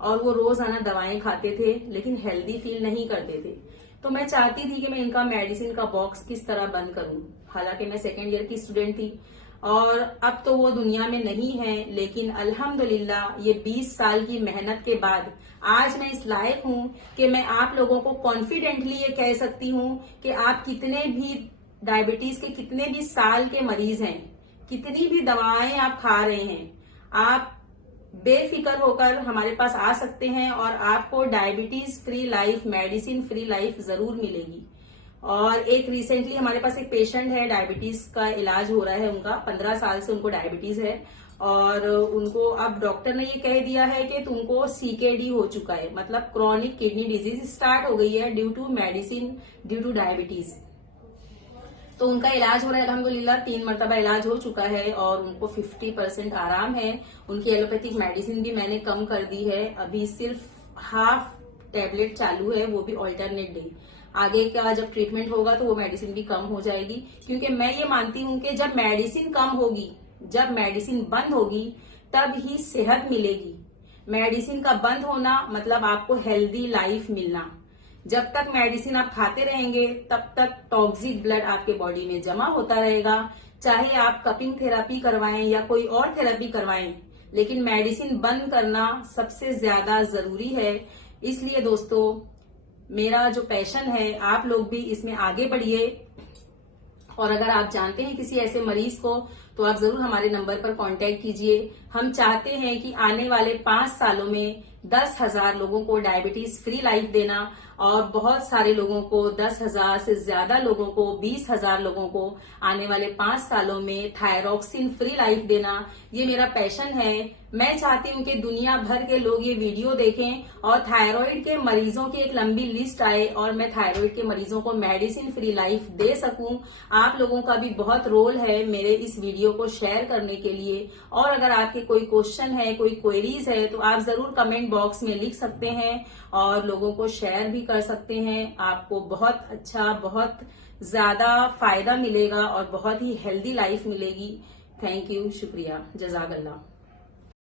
और वो रोजाना दवाएं खाते थे, लेकिन हेल्दी फील नहीं करते थे। तो मैं चाहती थी कि मैं इनका मेडिसिन का बॉक्स किस तरह बंद करूं। हालांकि मैं 2nd ईयर की स्टूडेंट थी और अब तो वो दुनिया में नहीं है, लेकिन अल्हम्दुलिल्लाह ये 20 साल की मेहनत के बाद आज मैं इस लायक हूं कि मैं आप लोगों को कॉन्फिडेंटली ये कह सकती हूं कि आप कितने भी डायबिटीज के कितने भी साल के मरीज हैं, कितनी भी दवाएं आप खा रहे हैं, आप बेफिक्र होकर हमारे पास आ सकते हैं और आपको diabetes free life, medicine free life जरूर मिलेगी। और एक रिसेंटली हमारे पास एक पेशेंट है, डायबिटीज का इलाज हो रहा है उनका, 15 साल से उनको डायबिटीज है और उनको अब डॉक्टर ने ये कह दिया है कि तुमको CKD हो चुका है, मतलब क्रॉनिक किडनी डिजीज स्टार्ट हो गई है due to medicine, due to diabetes. तो उनका इलाज हो रहा है अल्हम्दुलिल्लाह, 3 मरतबा इलाज हो चुका है और उनको 50% आराम है। उनकी एलोपैथिक मेडिसिन भी मैंने कम कर दी है, अभी सिर्फ हाफ टैबलेट चालू है, वो भी ऑल्टरनेट डे। आगे का जब ट्रीटमेंट होगा तो वो मेडिसिन भी कम हो जाएगी, क्योंकि मैं ये मानती हूं कि जब मेडिसिन कम होगी, जब मेडिसिन बंद होगी, तब ही सेहत मिलेगी। मेडिसिन का बंद होना मतलब आपको हेल्दी लाइफ मिलना। जब तक मेडिसिन आप खाते रहेंगे तब तक टॉक्सिक ब्लड आपके बॉडी में जमा होता रहेगा, चाहे आप कपिंग थेरेपी करवाएं या कोई और थेरेपी करवाएं, लेकिन मेडिसिन बंद करना सबसे ज्यादा जरूरी है। इसलिए दोस्तों, मेरा जो पैशन है, आप लोग भी इसमें आगे बढ़िए और अगर आप जानते हैं किसी ऐसे मरीज को तो आप जरूर हमारे नंबर पर कांटेक्ट कीजिए। हम चाहते हैं कि आने वाले 5 सालों में 10,000 लोगों को डायबिटीज फ्री लाइफ देना और बहुत सारे लोगों को 10,000 से ज्यादा लोगों को 20,000 लोगों को आने वाले 5 सालों में थायरॉक्सिन फ्री लाइफ देना, ये मेरा पैशन है। मैं चाहती हूँ कि दुनिया भर के लोग ये वीडियो देखें और थायराइड के मरीजों की एक लंबी लिस्ट आए और मैं थायराइड के मरीजों को मेडिसिन फ्री लाइफ दे सकूं। आप लोगों का भी बहुत रोल है मेरे इस वीडियो को शेयर करने के लिए। और अगर आपके कोई क्वेश्चन है, कोई क्वेरीज है, तो आप जरूर कमेंट बॉक्स में लिख सकते हैं और लोगों को शेयर भी कर सकते हैं। आपको बहुत अच्छा, बहुत ज्यादा फायदा मिलेगा और बहुत ही हेल्दी लाइफ मिलेगी। थैंक यू, शुक्रिया, जज़ाकल्लाह।